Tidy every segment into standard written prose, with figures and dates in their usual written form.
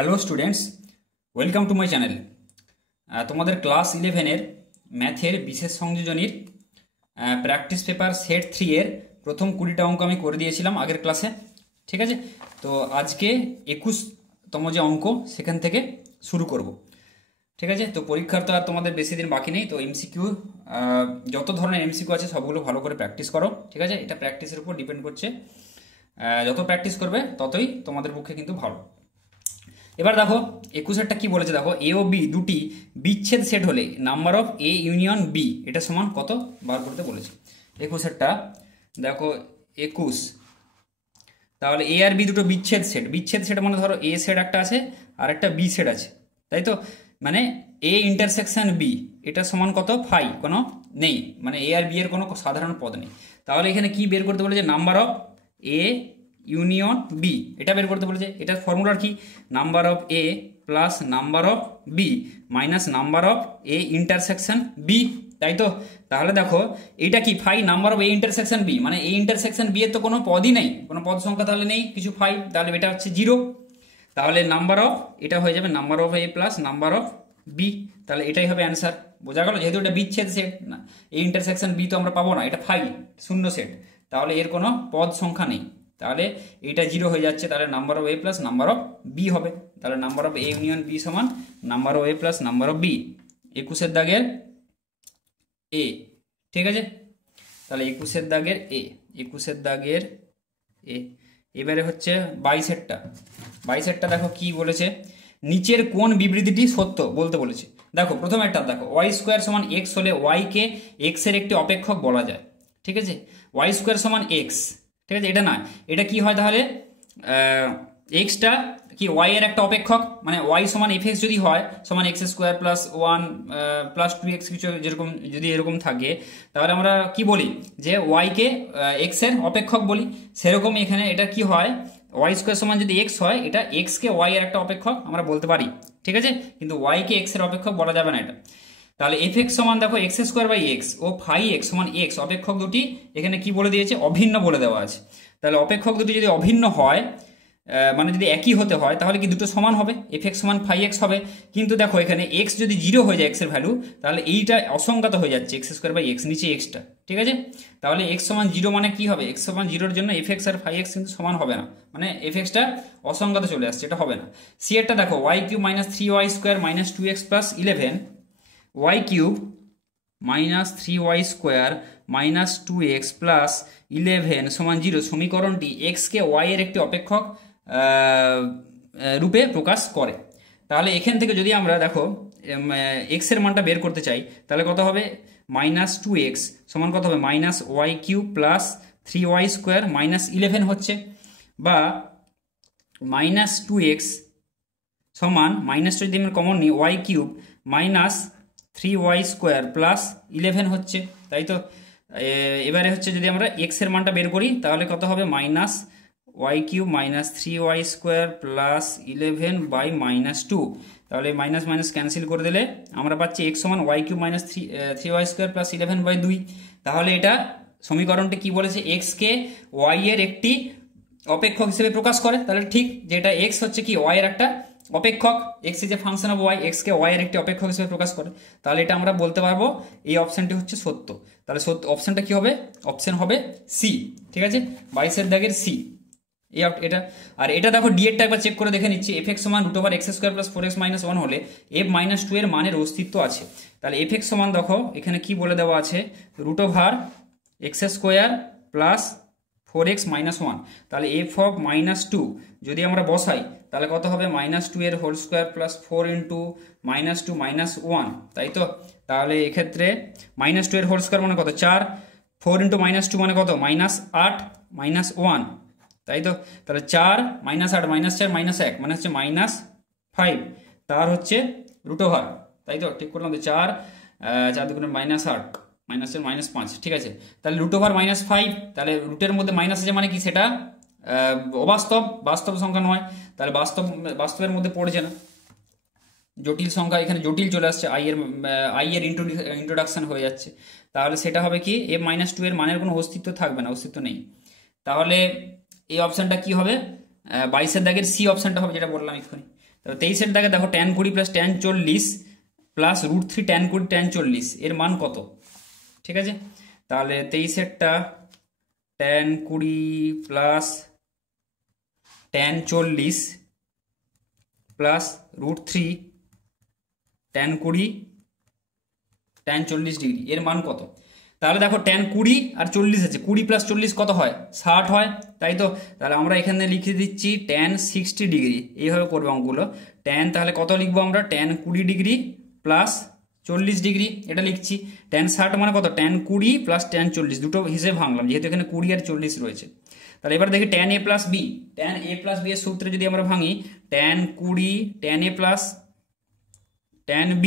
Hello students, welcome to my channel. তোমাদের class 11-এর ম্যাথের বিশেষ সংযোজনীর প্র্যাকটিস পেপার সেট 3 এর প্রথম 20টা অঙ্ক আমি করে দিয়েছিলাম আগের ক্লাসে। ঠিক আছে, তো আজকে 21তম যে অঙ্ক সেখান থেকে শুরু করব। ঠিক আছে, তো পরীক্ষার তো আর তোমাদের বেশি দিন বাকি নেই, তো এমসিকিউ যত ধরনের এমসিকিউ আছে সবগুলো ভালো করে প্র্যাকটিস করো। ঠিক আছে, এটা প্র্যাকটিসের উপর ডিপেন্ড করছে, যত প্র্যাকটিস করবে ততই তোমাদের পক্ষে কিন্তু ভালো। এবার দেখো 21-এরটা কি বলেছে, দেখো এ ও বি দুটি বিচ্ছেদ সেট হলে number of A union B এটা সমান কত বার করতে বলেছে। 21-এরটা দেখো 21, তাহলে এ আর বি দুটো বিচ্ছেদ সেট। বিচ্ছেদ সেট মানে ধরো এ সেট একটা আছে আর একটা বি সেট আছে, তাই তো? মানে এ ইন্টারসেকশন বি এটা সমান কত, ফাই কোনো নেই, মানে এ আর বি এর কোনো সাধারণ পদ নেই। তাহলে এখানে কি বের করতে বলেছে, number of A union B এটা বের করতে বলেছে। এটার ফর্মুলার কি, number of A plus number of B minus number of A intersection B, তাই তো? তাহলে দেখো এটা কি, ফাই number of A intersection B, মানে এ ইন্টারসেকশন বি এর তো কোনো পদই নেই, কোনো পদ সংখ্যা তাহলে নেই কিছু, ফাই, তাহলে এটা হচ্ছে 0। তাহলে নাম্বার অফ এটা হয়ে যাবে number of A plus number of B, তাহলে এটাই হবে অ্যান্সার। বোঝা গেল? যেহেতু এটা বিচ্ছেদ সেট না, এই ইন্টারসেকশন বি তো আমরা পাবো না, এটা ফাই শূন্য সেট, তাহলে এর কোনো পদ সংখ্যা নেই, তাহলে এটা 0 হয়ে যাচ্ছে। তাহলে number of A plus number of B হবে, তাহলে number of A union B সমান number of A plus number of B. 21-এর দাগের এ, ঠিক আছে, তাহলে 21-এর দাগের এ, 21-এর দাগের এ। এবারে হচ্ছে 22-এরটা। 22-এরটা দেখো কি বলেছে, নিচের কোন বিবৃতিটি সত্য বলতে বলেছে। দেখো প্রথম একটা দেখো, ওয়াই স্কোয়ার সমান এক্স হলে ওয়াই কে এক্স এর একটি অপেক্ষক বলা যায়। ঠিক আছে, ওয়াই স্কোয়ার সমান এক্স, ঠিক আছে, এটা না, এটা কি হয় তাহলে, এক্সটা কি ওয়াই এর একটা অপেক্ষক, মানে ওয়াই সমান এফ এক্স যদি হয় সমান x square plus 1 plus 2x কিছু যেরকম যদি এরকম থাকে, তাহলে আমরা কি বলি যে ওয়াই কে এক্স এর অপেক্ষক বলি। সেরকম এখানে এটা কি হয়, ওয়াই স্কোয়ার সমান যদি এক্স হয়, এটা এক্স কে ওয়াই এর একটা অপেক্ষক আমরা বলতে পারি। ঠিক আছে, কিন্তু ওয়াই কে এক্স এর অপেক্ষক বলা যাবে না এটা। তাহলে এফ এক্স সমান দেখো এক্স স্কোয়ার বাই এক্স ও ফাই এক্স সমান এক্স, অপেক্ষক দুটি এখানে কি বলে দিয়েছে, অভিন্ন বলে দেওয়া আছে। তাহলে অপেক্ষক দুটি যদি অভিন্ন হয়, মানে যদি একই হতে হয়, তাহলে কি দুটো সমান হবে, এফ এক্স সমান ফাই এক্স হবে। কিন্তু দেখো এখানে এক্স যদি 0 হয়ে যায় এক্স এর ভ্যালু, তাহলে এইটা অসংজ্ঞাত হয়ে যাচ্ছে, এক্স স্কোয়ার বাই এক্স নিচে এক্সটা। ঠিক আছে, তাহলে এক্স সমান 0 মানে কি হবে, এক্স সমান 0-এর জন্য এফ এক্স আর ফাই এক্স কিন্তু সমান হবে না, মানে এফ এক্সটা অসংজ্ঞাত চলে আসছে, এটা হবে না। সি এরটা দেখো, y cube minus 3y square minus 2x plus 11, y cube minus 3y square minus 2x plus 11 সমান 0 সমীকরণটি এক্স কে ওয়াই এর একটি অপেক্ষক রূপে প্রকাশ করে। তাহলে এখান থেকে যদি আমরা দেখো এক্স এর মানটা বের করতে চাই, তাহলে কত হবে, মাইনাস 2x সমান কত হবে, minus y cube plus 3y square minus 11 হচ্ছে, বা মাইনাস 2x সমান মাইনাসটা যদি আমরা কমন নিই, y cube minus 3y square plus 11 হচ্ছে, তাই তো? এবারে হচ্ছে যদি আমরা এক্স এর মানটা বের করি, তাহলে কত হবে, minus y cube minus 3y square plus 11 by minus 2। তাহলে মাইনাস মাইনাস ক্যান্সেল করে দিলে আমরা পাচ্ছি এক্স সমান y cube minus 3y square plus 11 by 2। তাহলে এটা সমীকরণটি কি বলেছে, এক্স কে ওয়াই এর একটি অপেক্ষক হিসেবে প্রকাশ করে। তাহলে ঠিক, যেটা এক্স হচ্ছে কি ওয়াই এর একটা অপেক্ষক, x is a function of y, x কে ওয়াই এর একটি অপেক্ষক হিসেবে প্রকাশ করে, তাহলে এটা আমরা বলতে পারবো এই অপশনটি হচ্ছে সত্য। তাহলে সত্য অপশনটা কি হবে, অপশন হবে সি। ঠিক আছে, 22-এর দাগের সি এটা। আর এটা দেখো ডি এরটা একবার চেক করে দেখে নিচ্ছি, এফ এক্স সমান root over x square plus 4x minus 1 হলে এফ মাইনাস 2 এর মানের অস্তিত্ব আছে। তাহলে এফ এক্স সমান দেখো এখানে কি বলে দেওয়া আছে, root over x square plus 4x minus 1, তাহলে এফ অফ মাইনাস 2 যদি আমরা বসাই, তাহলে কত হবে, মাইনাস 2 এর whole square plus 4 into minus 2 minus 1, তাই তো? তাহলে এক্ষেত্রে মাইনাস 2 এর হোল স্কোয়ার মানে কত, 4, 4 ইন্টু মাইনাস 2 মানে কত, মাইনাস 8 মাইনাস 1, তাই তো? তাহলে 4 মাইনাস 8 মাইনাস 4 মাইনাস 1 মানে হচ্ছে মাইনাস 5, তার হচ্ছে রুট ওভার, তাই তো? ঠিক করলাম তো, 4 4 দুগুণে মাইনাস 8 মাইনাস 4 মাইনাস 5, ঠিক আছে? তাহলে রুট ওভার মাইনাস 5, তাহলে রুটের মধ্যে মাইনাস আছে মানে কি, সেটা অবাস্তব, বাস্তব সংখ্যা নয়, তাহলে বাস্তবের মধ্যে পড়ছে না, জটিল সংখ্যা, এখানে জটিল চলে আসছে, আই এর ইন্ট্রোডাকশন হয়ে যাচ্ছে, তাহলে সেটা হবে কি, এফ মাইনাস 2 এর মানের কোনো অস্তিত্ব থাকবে না, অস্তিত্ব নেই। তাহলে এই অপশানটা কি হবে, 22-এর দাগের সি অপশানটা হবে, যেটা বললাম এক্ষুনি। তবে 23-এর দাগে দেখো tan 20 plus tan 40 plus √3 tan 20 tan 40 এর মান কত? ঠিক আছে, তাহলে 23-এরটা tan 20 plus tan 40 plus √3 tan 20 tan 40 degree এর মান কত? তাহলে দেখো tan 20 আর 40 আছে, 20 প্লাস 40 কত হয়? 60 হয়, তাই তো? তাহলে আমরা এখানে লিখে দিচ্ছি tan 60 ডিগ্রি, এইভাবে করবে অঙ্কগুলো। tan তাহলে কত লিখবো আমরা? tan 20 ডিগ্রি প্লাস 40 ডিগ্রি, এটা লিখছি। tan 60 মানে কত? tan 20 প্লাস tan 40, দুটো হিসেবে ভাঙলাম যেহেতু এখানে 20 আর 40 রয়েছে। তাহলে এবার দেখি tan a plus b, tan a plus b এর সূত্রে যদি আমরা ভাঙি tan 20 tan a plus tan b,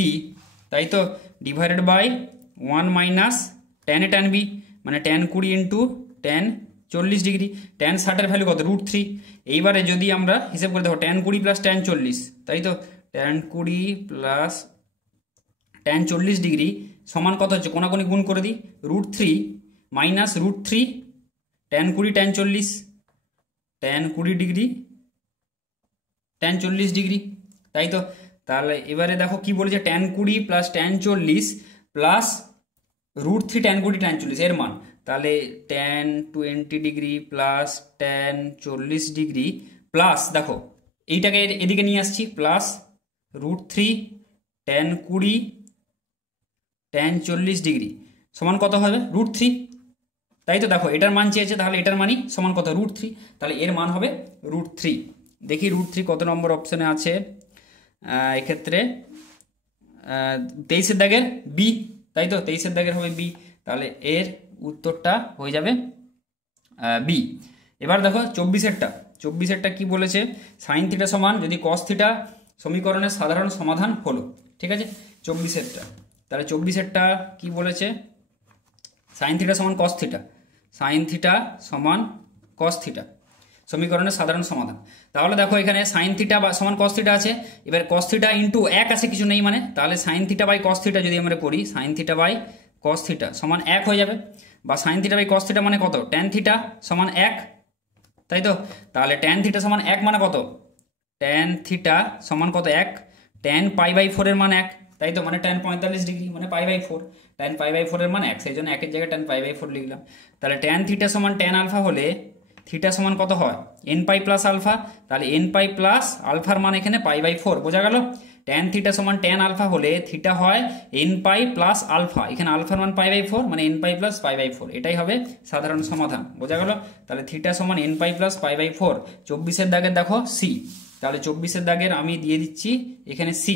তাই তো, divided by 1 minus tan a tan b, মানে tan 20 into tan 40 degree. tan 60-এর ভ্যালু কত? √3। এইবারে যদি আমরা হিসেব করে দেখো tan 20 প্লাস tan 40, তাই তো, tan 20 প্লাস tan 40 ডিগ্রি সমান কত হচ্ছে? কোনাকুনি গুণ করে দিই, √3 minus √3 tan 20 tan 40, tan 20 degree tan 40 degree, তাই তো। তাহলে এবারে দেখো কি বলেছে, tan 20 plus tan 40 plus √3 tan 20 tan 40 এর মান। তাহলে tan 20 degree plus tan 40 degree plus দেখো এইটাকে এদিকে নিয়ে আসছি, প্লাস √3 tan 20 tan 40 ডিগ্রি সমান কত হবে? √3, তাই তো। দেখো এটার মান চেয়েছে, তাহলে এটার মানই সমান কত? √3, তাহলে এর মান হবে √3। দেখি √3 কত নম্বর অপশানে আছে এক্ষেত্রে? 23-এর দাগের বি, তাই তো, 23-এর দাগের হবে বি, তাহলে এর উত্তরটা হয়ে যাবে বি। এবার দেখো 24-এরটা কি বলেছে? সাইন থিটা সমান যদি কস থিটা সমীকরণের সাধারণ সমাধান হলো, ঠিক আছে। 24-এরটা, তাহলে 24-এরটা কি বলেছে? সাইন থিটা সমান কস থিটা, সাইন থিটা সমান কস থিটা সমীকরণের সাধারণ সমাধান। তাহলে দেখো এখানে সাইন থিটা সমান কস থিটা আছে, এবার কস থিটা ইন্টু 1 আছে, কিছু নেই মানে, তাহলে sine theta by cos theta যদি আমরা করি, sine theta by cos theta সমান 1 হয়ে যাবে, বা sine theta by cos theta মানে কত? ট্যান থিটা সমান 1, তাই তো। তাহলে ট্যান থিটা সমান 1 মানে কত? ট্যান থিটা সমান কত? 1, ট্যান π/4 এর মান 1, তাই তো, মানে ট্যান 45 ডিগ্রি মানে π/4, ট্যান π/4 এর মান 1, সেই জন্য 1-এর জায়গায় ট্যান π/4 লিখলাম। তাহলে ট্যান থিটা সমান ট্যান আলফা হলে থিটা সমান কত হয়? nπ প্লাস আলফা, তাহলে nπ প্লাস আলফার মান এখানে π/4, বোঝা গেল? ট্যান থিটা সমান ট্যান আলফা হলে থিটা হয় nπ প্লাস আলফা, এখানে আলফার মান π/4 মানে nπ প্লাস π/4, এটাই হবে সাধারণ সমাধান, বোঝা গেল? তাহলে থিটা সমান nπ প্লাস π/4। 24-এর দাগের দেখো সি, তাহলে 24-এর দাগের আমি দিয়ে দিচ্ছি এখানে সি।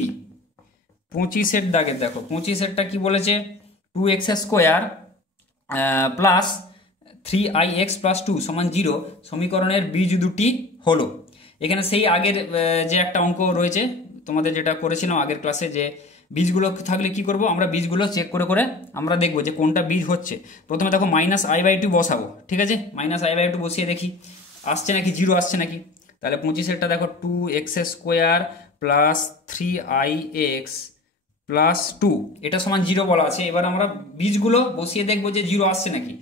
25-এর দাগের দেখো, 25-এরটা কি বলেছে? 2x² প্লাস 3ix প্লাস 2 সমান 0 সমীকরণের বীজ দুটি হলো। এখানে সেই আগের যে একটা অঙ্ক রয়েছে তোমাদের, যেটা করেছিলাম আগের ক্লাসে, যে বীজগুলো থাকলে কি করব আমরা? বীজগুলো চেক করে করে আমরা দেখবো যে কোনটা বীজ হচ্ছে। প্রথমে দেখো -i/2 বসাবো, ঠিক আছে, -i/2 বসিয়ে দেখি আসছে নাকি, 0 আসছে নাকি। তাহলে 25-এরটা দেখো 2x² প্লাস 3ix প্লাস 2 এটা সমান 0 বলা আছে। এবার আমরা বীজগুলো বসিয়ে দেখবো যে 0 আসছে নাকি,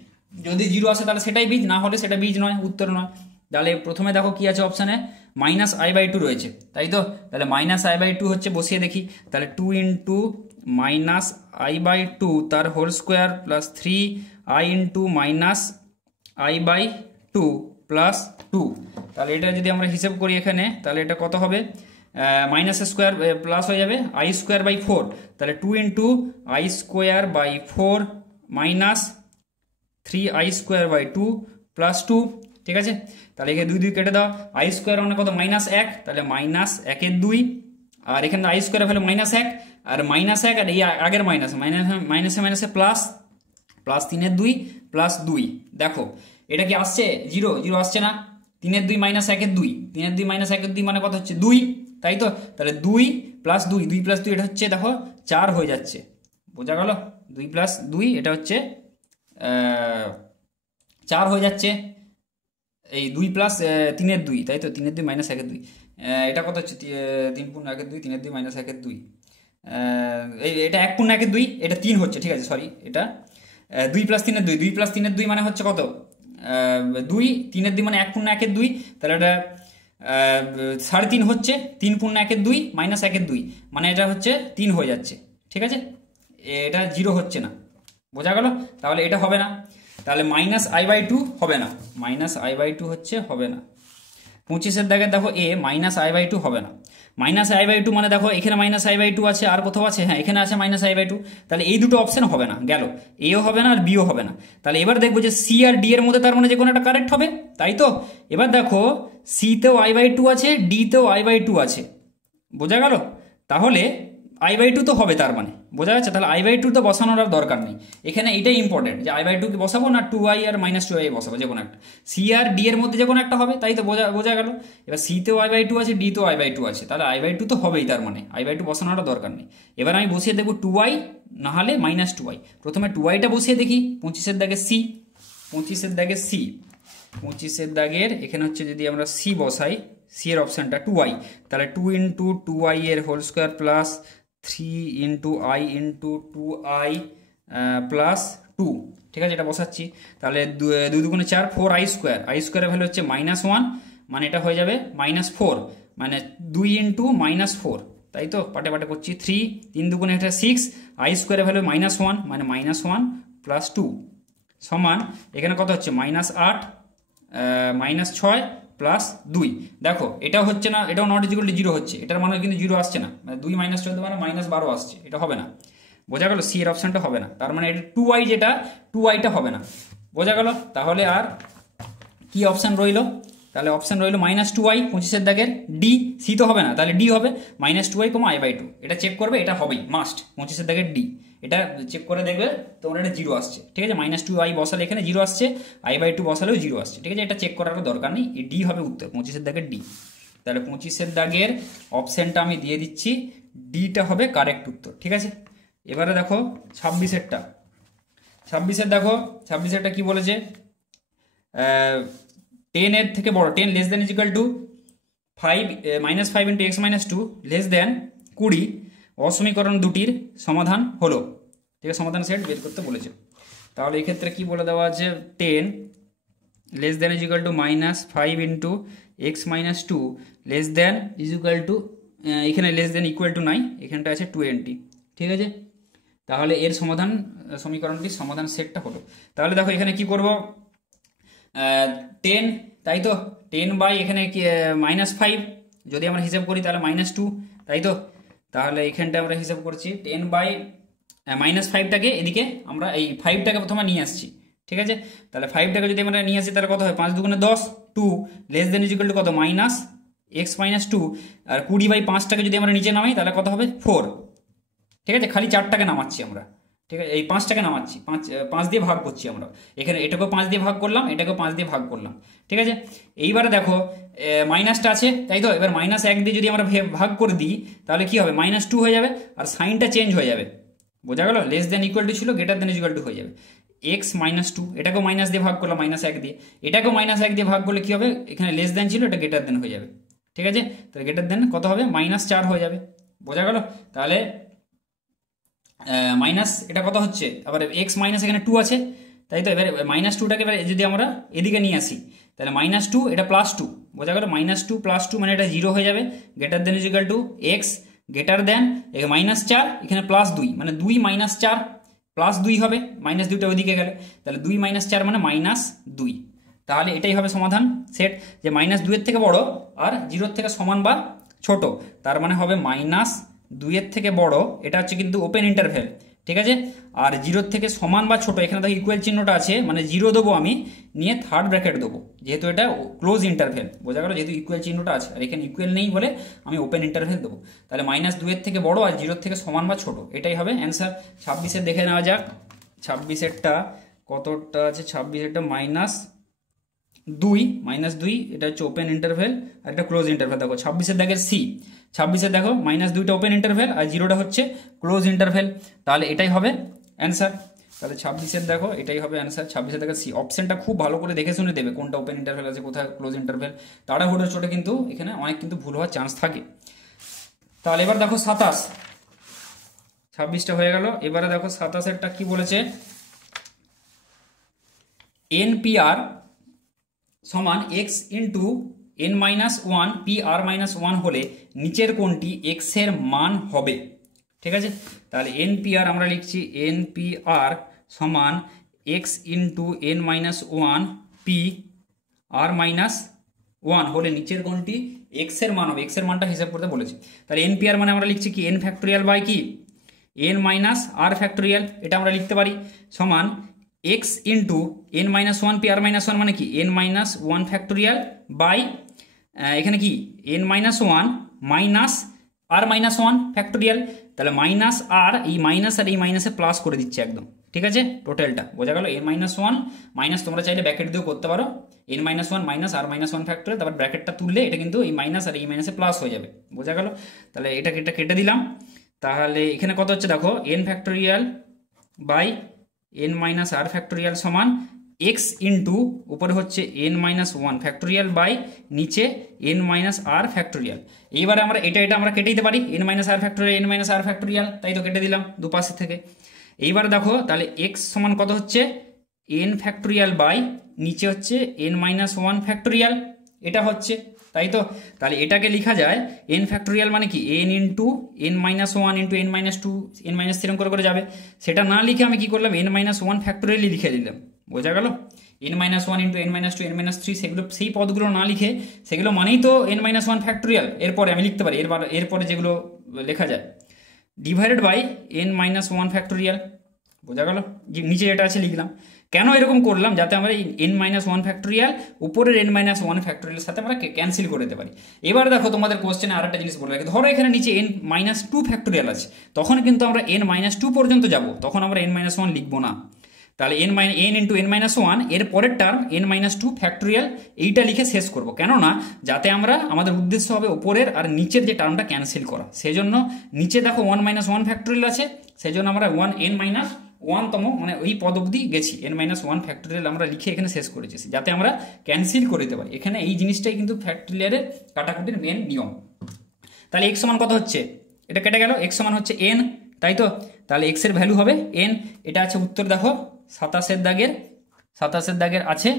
যদি 0 আসে তাহলে সেটাই বীজ, না হলে সেটা বীজ নয়, উত্তর নয়। তাহলে প্রথমে দেখো কি আছে অপশানে? -i/2 রয়েছে, তাই তো। তাহলে -i/2 হচ্ছে, বসিয়ে দেখি, তাহলে 2 ইন্টু -i/2 তার whole square plus 3i into -i/2 plus 2। তাহলে এটা যদি আমরা হিসেব করি এখানে, তাহলে এটা কত হবে? -স্কোয়ার প্লাস হয়ে যাবে i²/4, তাহলে 2 into i²/4 minus 3i²/2 plus 2, ঠিক আছে। তাহলে এখানে 2 কেটে দাও, i² মানে কত? -1, তাহলে -1/2, আর এখানে i² ভ্যালু -1 আর -1 আর এই আগের মাইনাসে প্লাস, প্লাস 3/2 প্লাস 2। দেখো এটা কি আসছে? 0 আসছে না, 3/2 -1/2, 3/2 -1/2 মানে কত হচ্ছে? 2, তাই তো। তাহলে 2 প্লাস 2, 2 প্লাস 2 এটা হচ্ছে দেখো 4 হয়ে যাচ্ছে, বোঝা গেল? 2 প্লাস 2 এটা হচ্ছে 4 হয়ে যাচ্ছে, এই 2 প্লাস 3/2, তাই তো, 3/2 -1/2, এটা কত হচ্ছে? 3 × 1/2, 3/2 -1/2, এটা 1 × 1/2, এটা 3 হচ্ছে, ঠিক আছে, সরি, এটা 2 প্লাস 3/2, 2 প্লাস 3/2 মানে হচ্ছে কত? 2, 3/2 মানে 1 × 1/2, তাহলে এটা 3.5 হচ্ছে 3 পূর্ণ 1 2 মাইনাস 1 2, মানে এটা হচ্ছে 3 হয়ে যাচ্ছে, ঠিক আছে, এটা 0 হচ্ছে না, বোঝা গেল? তাহলে এটা হবে না, তাহলে -i/2 হবে না, -i/2 হচ্ছে হবে না। 25 দাগে দেখো এ -i/2 হবে না, -i/2 মানে দেখো এখানে -i/2 আছে, আর কোথাও আছে, হ্যাঁ এখানে আছে -i/2, তাহলে এই দুটো অপশন হবে না, গেল, এও হবে না আর বিও হবে না। তাহলে এবার দেখবো যে সি আর ডি এর মধ্যে তার মানে যে কোনো একটা কারেক্ট হবে, তাই তো? এবার দেখো সিতেও i/2 আছে, ডিতেও i/2 আছে, বোঝা গেল? তাহলে i/2 তো হবে, তার মানে বোঝা যাচ্ছে, তাহলে i/2 তো বসানোর আর দরকার নেই এখানে। এটাই ইম্পর্টেন্ট যে i/2 কে বসাবো না 2i আর -2i বসাবো, যে কোনো একটা, সি আর ডি এর মধ্যে যে কোনো একটা হবে, তাই তো? বোঝা গেল? এবার সিতেও i/2 আছে, ডিতেও i/2 আছে, তাহলে i/2 তো হবেই, তার মানে i/2 বসানোর দরকার নেই। এবার আমি বসিয়ে দেখবো 2i না হলে -2i, প্রথমে 2iটা বসিয়ে দেখি 25 দাগের সি, 25 দাগের সি, 25 দাগের এখানে হচ্ছে যদি আমরা সি বসাই, সি এর অপশানটা 2i, তাহলে 2 × 2i এর whole square plus 3 × i × 2i plus 2, ঠিক আছে, এটা বসাচ্ছি। তাহলে 2 2 4, 4i স্কোয়ার, i স্কোয়ারের ভ্যালু হচ্ছে -1, মানে এটা হয়ে যাবে -4, মানে 2 × -4, তাই তো? পাটে পাটে করছি, 3 3 2 এটা 6, i স্কোয়ারের ভ্যালু -1, মানে -1 প্লাস 2 সমান এখানে কত হচ্ছে -8 -6 প্লাস 2। দেখো এটাও হচ্ছে না, এটাও নট ইকুয়াল টু 0 হচ্ছে, এটার মানে কিন্তু 0 আসছে না, মানে 2 - 14 মানে -12 আসছে, এটা হবে না, বোঝা গেল? সি এর অপশনটা হবে না, তার মানে এটা 2i, যেটা 2iটা হবে না, বোঝা গেল? তাহলে আর কি অপশন রইল? তাহলে অপশন রইল -2i 25 দাগের, ডি, সি তো হবে না, তাহলে ডি হবে -2i, i/2, এটা চেক করবে, এটা হবেই মাস্ট, 25 দাগের ডি, এটা চেক করে দেখবে তোমার এটা 0 আসছে, ঠিক আছে, -2i বসালে এখানে 0 আসছে, i/2 বসালেও 0 আসছে, ঠিক আছে, এটা চেক করার দরকার নেই, ডি হবে উত্তর, 25 দাগের ডি। তাহলে 25 দাগের অপশনটা আমি দিয়ে দিচ্ছি, ডিটা হবে কারেক্ট উত্তর, ঠিক আছে। এবারে দেখো 26 দেখো 26 কি বলেছে, 10 এর থেকে বড়, 10 less than equal to 5 -5 × x - 2 less than 20, অসমীকরণ দুটির সমাধান হলো, ঠিক আছে, সমাধান সেট বের করতে বলেছে। তাহলে এই ক্ষেত্রে কি বলে দেওয়া আছে, 10 less than equal to -5 × x - 2 less than equal to, এখানে লেস দেন ইকুয়াল টু নাই, এখানটা আছে 20, ঠিক আছে। তাহলে এর সমাধান, সমীকরণটির সমাধান সেটটা হলো। তাহলে দেখো এখানে কি করব, 10, তাই তো, 10 বাই এখানে কি -5 যদি আমরা হিসাব করি তাহলে -2, তাই তো। তাহলে এখানটা আমরা হিসাব করছি 10 বাই -5টাকে এদিকে আমরা এই 5টাকে প্রথমে নিয়ে আসছি, ঠিক আছে। তাহলে 5টাকে যদি আমরা নিয়ে আসি তাহলে কত হয়, 5 × 10, 2 লেস দেন ইকুয়াল টু কত, -x - 2, আর 20/5টাকে যদি আমরা নিচে নামাই তাহলে কত হবে, 4, ঠিক আছে, খালি 4টাকে নামাচ্ছি আমরা, ঠিক আছে, এই 5টাকে নামাচ্ছি, 5 দিয়ে ভাগ করছি আমরা, এখানে এটাকেও 5 দিয়ে ভাগ করলাম, এটাকেও 5 দিয়ে ভাগ করলাম, ঠিক আছে। এইবারে দেখো মাইনাসটা আছে, তাই তো, এবার -1 দিয়ে যদি আমরা ভাগ করে দিই তাহলে কি হবে, -2 হয়ে যাবে, আর সাইনটা চেঞ্জ হয়ে যাবে, বোঝা গেল? লেস দেন ইকুয়াল টু ছিল গ্রেটার দেন ইকুয়াল টু হয়ে যাবে, x - 2, এটাকেও মাইনাস দিয়ে ভাগ করলাম, -1 দিয়ে, এটাকেও -1 দিয়ে ভাগ করলে কি হবে, এখানে লেস দেন ছিল, এটা গ্রেটার দেন হয়ে যাবে, ঠিক আছে। তাহলে গ্রেটার দেন কত হবে, -4 হয়ে যাবে, বোঝা গেল? তাহলে মাইনাস এটা কত হচ্ছে, আবার x মাইনাস এখানে 2 আছে, তাই তো। এবার -2টাকে এবার যদি আমরা এদিকে নিয়ে আসি তাহলে -2 এটা +2, বোঝা গেল? -2 +2 মানে এটা 0 হয়ে যাবে, greater than equal to x greater than -4 এখানে +2, মানে 2 - 4 +2 হবে, -2টা ওইদিকে গেলে, তাহলে 2 - 4 মানে -2। তাহলে এটাই হবে সমাধান সেট, যে -2 এর থেকে বড় আর 0 থেকে সমান বা ছোট, তার মানে হবে -2 এর থেকে বড়, এটা হচ্ছে কিন্তু ওপেন ইন্টারভ্যাল, ঠিক আছে, আর 0 থেকে সমান বা ছোট, এখানে দেখো ইকুয়াল চিহ্নটা আছে, মানে 0 দেবো আমি, নিয়ে থার্ড ব্র্যাকেট দেবো, যেহেতু এটা ক্লোজ ইন্টারভ্যাল, বোঝা গেল? যেহেতু ইকুয়াল চিহ্নটা আছে আর এখানে ইকুয়াল নেই বলে আমি ওপেন ইন্টারভ্যাল দেবো, তাহলে -2 এর থেকে বড় আর 0 থেকে সমান বা ছোট, এটাই হবে অ্যান্সার। 26 দেখে নেওয়া যাক, 26টা কতটা আছে, 26টা -2 এটা হচ্ছে ওপেন ইন্টারভ্যাল আর এটা ক্লোজ ইন্টারভ্যাল। দেখো 26 দাগের সি, 26 দেখো -2টা ওপেন ইন্টারভ্যাল আর 0টা হচ্ছে ক্লোজ ইন্টারভ্যাল, তাহলে এটাই হবে অ্যান্সার। তাহলে 26 দেখো এটাই হবে অ্যান্সার, 26 দেখো সি। অপশনটা খুব ভালো করে দেখে শুনে দেবে, কোনটা ওপেন ইন্টারভ্যাল আছে, কোথায় ক্লোজ ইন্টারভ্যাল, তাড়াহুড়ো চোটে কিন্তু এখানে অনেক কিন্তু ভুল হওয়ার চান্স থাকে। তাহলে এবার দেখো 27, 26টা হয়ে গেল, এবারে দেখো 27এরটা কি বলেছে, NPR সমান x × N minus one P R minus one হলে নিচের কোনটি এক্স এর মান হবে? ঠিক আছে, তাহলে এন পি আর আমরা লিখছি এন পি আর সমান x into N minus one P R minus one হলে নিচের কোনটি এক্স এর মান হবে। এক্স এর মানটা হিসাব করতে বলেছি। তাহলে এন পি আর মানে আমরা লিখছি কি এন ফ্যাক্টোরিয়াল বাই কি এন মাইনাস আর ফ্যাক্টোরিয়াল, এটা আমরা লিখতে পারি সমান x into N minus one P R minus one মানে কি N minus one factorial by এখানে কি N minus one minus R minus one factorial. তাহলে মাইনাস আর এই মাইনাস আর এই মাইনাসে প্লাস করে দিচ্ছে একদম, ঠিক আছে, টোটালটা বোঝা গেল। এন মাইনাস ওয়ান মাইনাস তোমরা চাইলে ব্র্যাকেট দিয়েও করতে পারো, N minus one minus R minus one factorial, তারপর ব্র্যাকেটটা তুললে এটা কিন্তু এই মাইনাস আর এই মাইনাসে প্লাস হয়ে যাবে, বোঝা গেল। তাহলে এটা কেটে দিলাম। তাহলে এখানে কত হচ্ছে দেখো n factorial by n minus R factorial সমান এক্স ইন্টু উপরে হচ্ছে n minus one factorial by নিচে এন মাইনাস আর ফ্যাক্টোরিয়াল। এইবারে আমরা এটা আমরা কেটে দিতে পারি, এন মাইনাস আর ফ্যাক্টোরিয়াল এন মাইনাস আর ফ্যাক্টোরিয়াল, তাই তো কেটে দিলাম দুপাশে থেকে। এইবার দেখো তাহলে এক্স সমান কত হচ্ছে এন ফ্যাক্টোরিয়াল বাই নিচে হচ্ছে এন মাইনাস ওয়ান ফ্যাক্টোরিয়াল, এটা হচ্ছে, তাই তো। তাহলে এটাকে লেখা যায় এন ফ্যাক্টোরিয়াল মানে কি n into N minus one into N minus two n minus three করে যাবে। সেটা না লিখে আমি কি করলাম এন মাইনাস ওয়ান ফ্যাক্টোরিয়ালই লিখে দিলাম, বোঝা গেল। N minus one into N minus two n minus three সেগুলো সেই পদগুলো না লিখে সেগুলো মানেই তো এন মাইনাস ওয়ান ফ্যাক্টোরিয়াল। এরপরে আমি লিখতে পারি এরপরে যেগুলো লেখা যায় divided by n minus one factorial, বোঝা গেল। নিচে যেটা আছে লিখলাম। কেন এরকম করলাম? যাতে আমরা এই এন মাইনাস ওয়ান ফ্যাক্টোরিয়াল উপরের এন মাইনাস ওয়ান ফ্যাক্টোরিয়ালের সাথে আমরা ক্যান্সেল করে দিতে পারি। এবার দেখো তোমাদের কোশ্চেনে আর একটা জিনিস বলে রাখি, ধরো এখানে নিচে এন মাইনাস টু ফ্যাক্টোরিয়াল আছে, তখন কিন্তু আমরা এন মাইনাস টু পর্যন্ত যাব, তখন আমরা এন মাইনাস ওয়ান লিখবো না। তাহলে n into N minus one এর পরের term n minus two factorial এইটা লিখে শেষ করবো, কেননা যাতে আমরা আমাদের উদ্দেশ্য হবে উপরের আর নিচের যে টার্মটা ক্যান্সেল করা। সেজন্য নিচে দেখো ওয়ান মাইনাস ওয়ান ফ্যাক্টোরিয়াল আছে, সেজন্য আমরা ওয়ান এন মাইনাস ওয়ানতম মানে ওই পদ অবধি গেছি, এন মাইনাস ওয়ান ফ্যাক্টোরিয়াল আমরা লিখে এখানে শেষ করেছি যাতে আমরা ক্যান্সেল করে দিতে পারি। এখানে এই জিনিসটাই কিন্তু ফ্যাক্টোরিয়ালের কাটাকুটির মেন নিয়ম। তাহলে এক্স সমান কত হচ্ছে, এটা কেটে গেল, এক্স সমান হচ্ছে এন, তাই তো। তাহলে এক্স এর ভ্যালু হবে এন, এটা আছে উত্তর। দেখো 27 দাগের আছে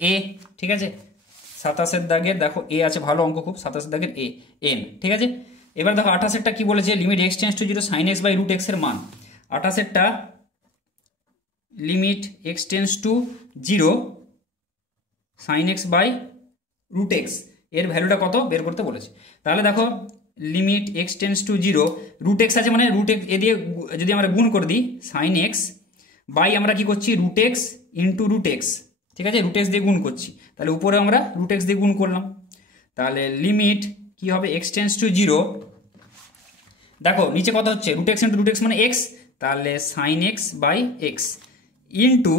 এ, ঠিক আছে, 27 দাগের দেখো এ আছে, ভালো অঙ্ক খুব, 27 দাগের এ এন, ঠিক আছে। এবার দেখো 28টা কি বলেছে, limit x tends to 0 sine x by root x এর মান। 28টা limit x tends to 0 sine x by root x এর ভ্যালুটা কত বের করতে বলেছে। তাহলে দেখো limit x tends to 0 root x আছে মানে রুট এক্স এ দিয়ে যদি আমরা গুণ করে দিই সাইন এক্স বাই আমরা কি করছি root x into root x, ঠিক আছে, রুট এক্স দিয়ে গুণ করছি, তাহলে উপরে আমরা রুট এক্স দিয়ে গুণ করলাম। তাহলে লিমিট কি হবে এক্স টেন্ডস টু 0, দেখো নিচে কত হচ্ছে root x into root x মানে এক্স, তাহলে sine x by x into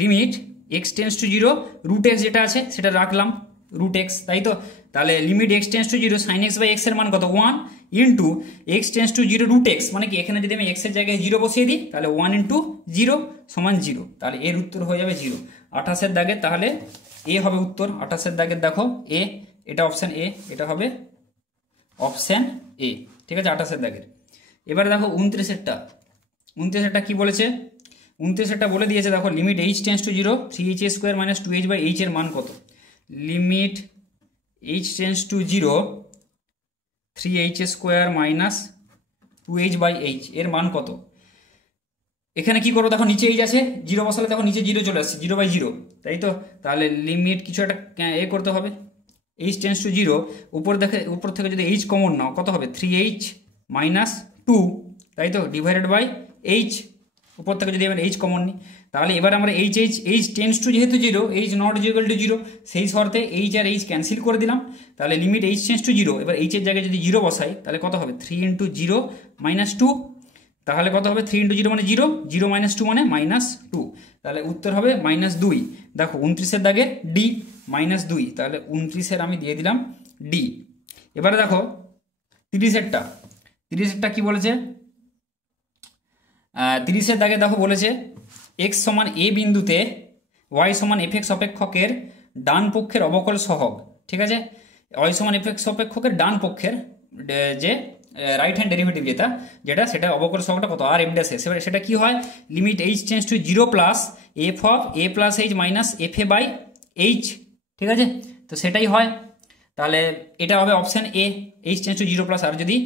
limit x tends to 0 root x যেটা আছে সেটা রাখলাম রুট এক্স, তাই তো। তাহলে limit x tends to 0 sine x by x এর মান কত 1 into x tends to 0 root x মানে কি এখানে যদি আমি এক্স এর জায়গায় 0 বসিয়ে দিই তাহলে 1 ইন্টু 0 সমান 0, তাহলে এর উত্তর হয়ে যাবে 0। 28 দাগের তাহলে এ হবে উত্তর। 28 দাগের দেখো এ, এটা অপশান এ, এটা হবে অপশান এ, ঠিক আছে 28 দাগের। এবারে দেখো 29টা কি বলেছে, 29টা বলে দিয়েছে দেখো limit h tends to 0 3h square minus 2h by h এর মান কত। Limit h tends to 0 3h square minus 2h by h এর মান কত। এখানে কি করবো দেখো নিচে এইচ আছে, 0 বসালে দেখো নিচে 0 চলে আসছে 0 বাই 0, তাই তো। তাহলে লিমিট কিছু একটা এ করতে হবে, এইচ টেন্ডস টু 0 উপর থেকে যদি এইচ কমন নাও কত হবে 3h মাইনাস 2, তাই তো, ডিভাইডেড বাই এইচ, উপর থেকে যদি এবার এইচ কমন নিই তাহলে এবার আমরা এইচ টেন্ডস টু যেহেতু 0 এইচ নট ইকুয়াল টু 0 সেই শর্তে এইচ আর এইচ ক্যান্সেল করে দিলাম। তাহলে লিমিট এইচ টেন্ডস টু 0, এবার এইচের জায়গায় যদি 0 বসাই তাহলে কত হবে 3 ইন্টু 0 মাইনাস 2, তাহলে কত হবে 3 ইন্টু 0 মানে 0, 0 মাইনাস 2 মানে মাইনাস 2, তাহলে উত্তর হবে মাইনাস 2। দেখো 29 দাগে ডি মাইনাস 2, তাহলে 29 আমি দিয়ে দিলাম ডি। এবারে দেখো 30টা কি বলেছে, 30 দাগে দেখো বলেছে x সমান a বিন্দুতে y সমান fx অপেক্ষকের ডান পক্ষের অবকল সহগ, ঠিক আছে, y সমান fx অপেক্ষকের ডান পক্ষের যে রাইট হ্যান্ড ডেরিভেটিভ যেটা সেটা অবকল সহগটা কত আর এফ ড্যাশ এস, সেটা কি হয় limit h tends to 0 plus f of A plus h minus f a by h, ঠিক আছে, তো সেটাই হয়। তাহলে এটা হবে option A, h tends to 0 plus. আর যদি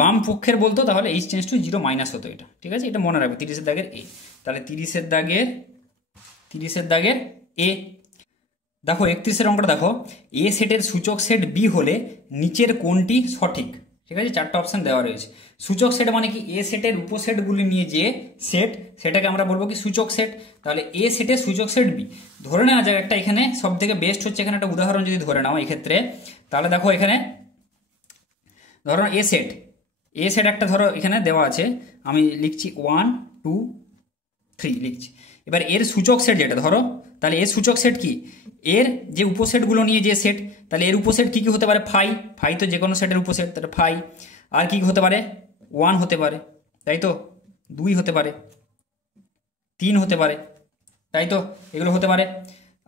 বাম পক্ষের বলতো তাহলে এইচ টেন্স টু 0 মাইনাস হতো এটা, ঠিক আছে? এটা মনে রাখবে 30-এর দাগের এ। তাহলে 30-এর দাগের এ। দেখো 31-এর অঙ্কটা দেখো, এ সেটের সূচক সেট বি হলে নিচের কোনটি সঠিক? ঠিক আছে, 4টা অপশন দেওয়া রয়েছে। সূচক সেট মানে কি? এ সেটের উপসেটগুলি নিয়ে যে সেট, সেটাকে আমরা বলবো কি? সূচক সেট। তাহলে এ সেটের সূচক সেট বি। ধরে নেওয়া যাক একটা, এখানে সব থেকে বেস্ট হচ্ছে এখানে একটা উদাহরণ যদি ধরে নাও এক্ষেত্রে, তাহলে দেখো এখানে ধরো এ সেট একটা ধরো এখানে দেওয়া আছে, আমি লিখছি 1 2 3 লিখছি। এবার এর সূচক সেট যেটা ধরো, তাহলে এর সূচক সেট কি? এর যে উপসেটগুলো নিয়ে যে সেট, তাহলে এর উপসেট কি কি হতে পারে? ফাই তো যে কোনো সেটের উপসেট, তাহলে ফাই। আর কি হতে পারে? 1 হতে পারে, তাই তো? 2 হতে পারে, 3 হতে পারে, তাই তো? এগুলো হতে পারে।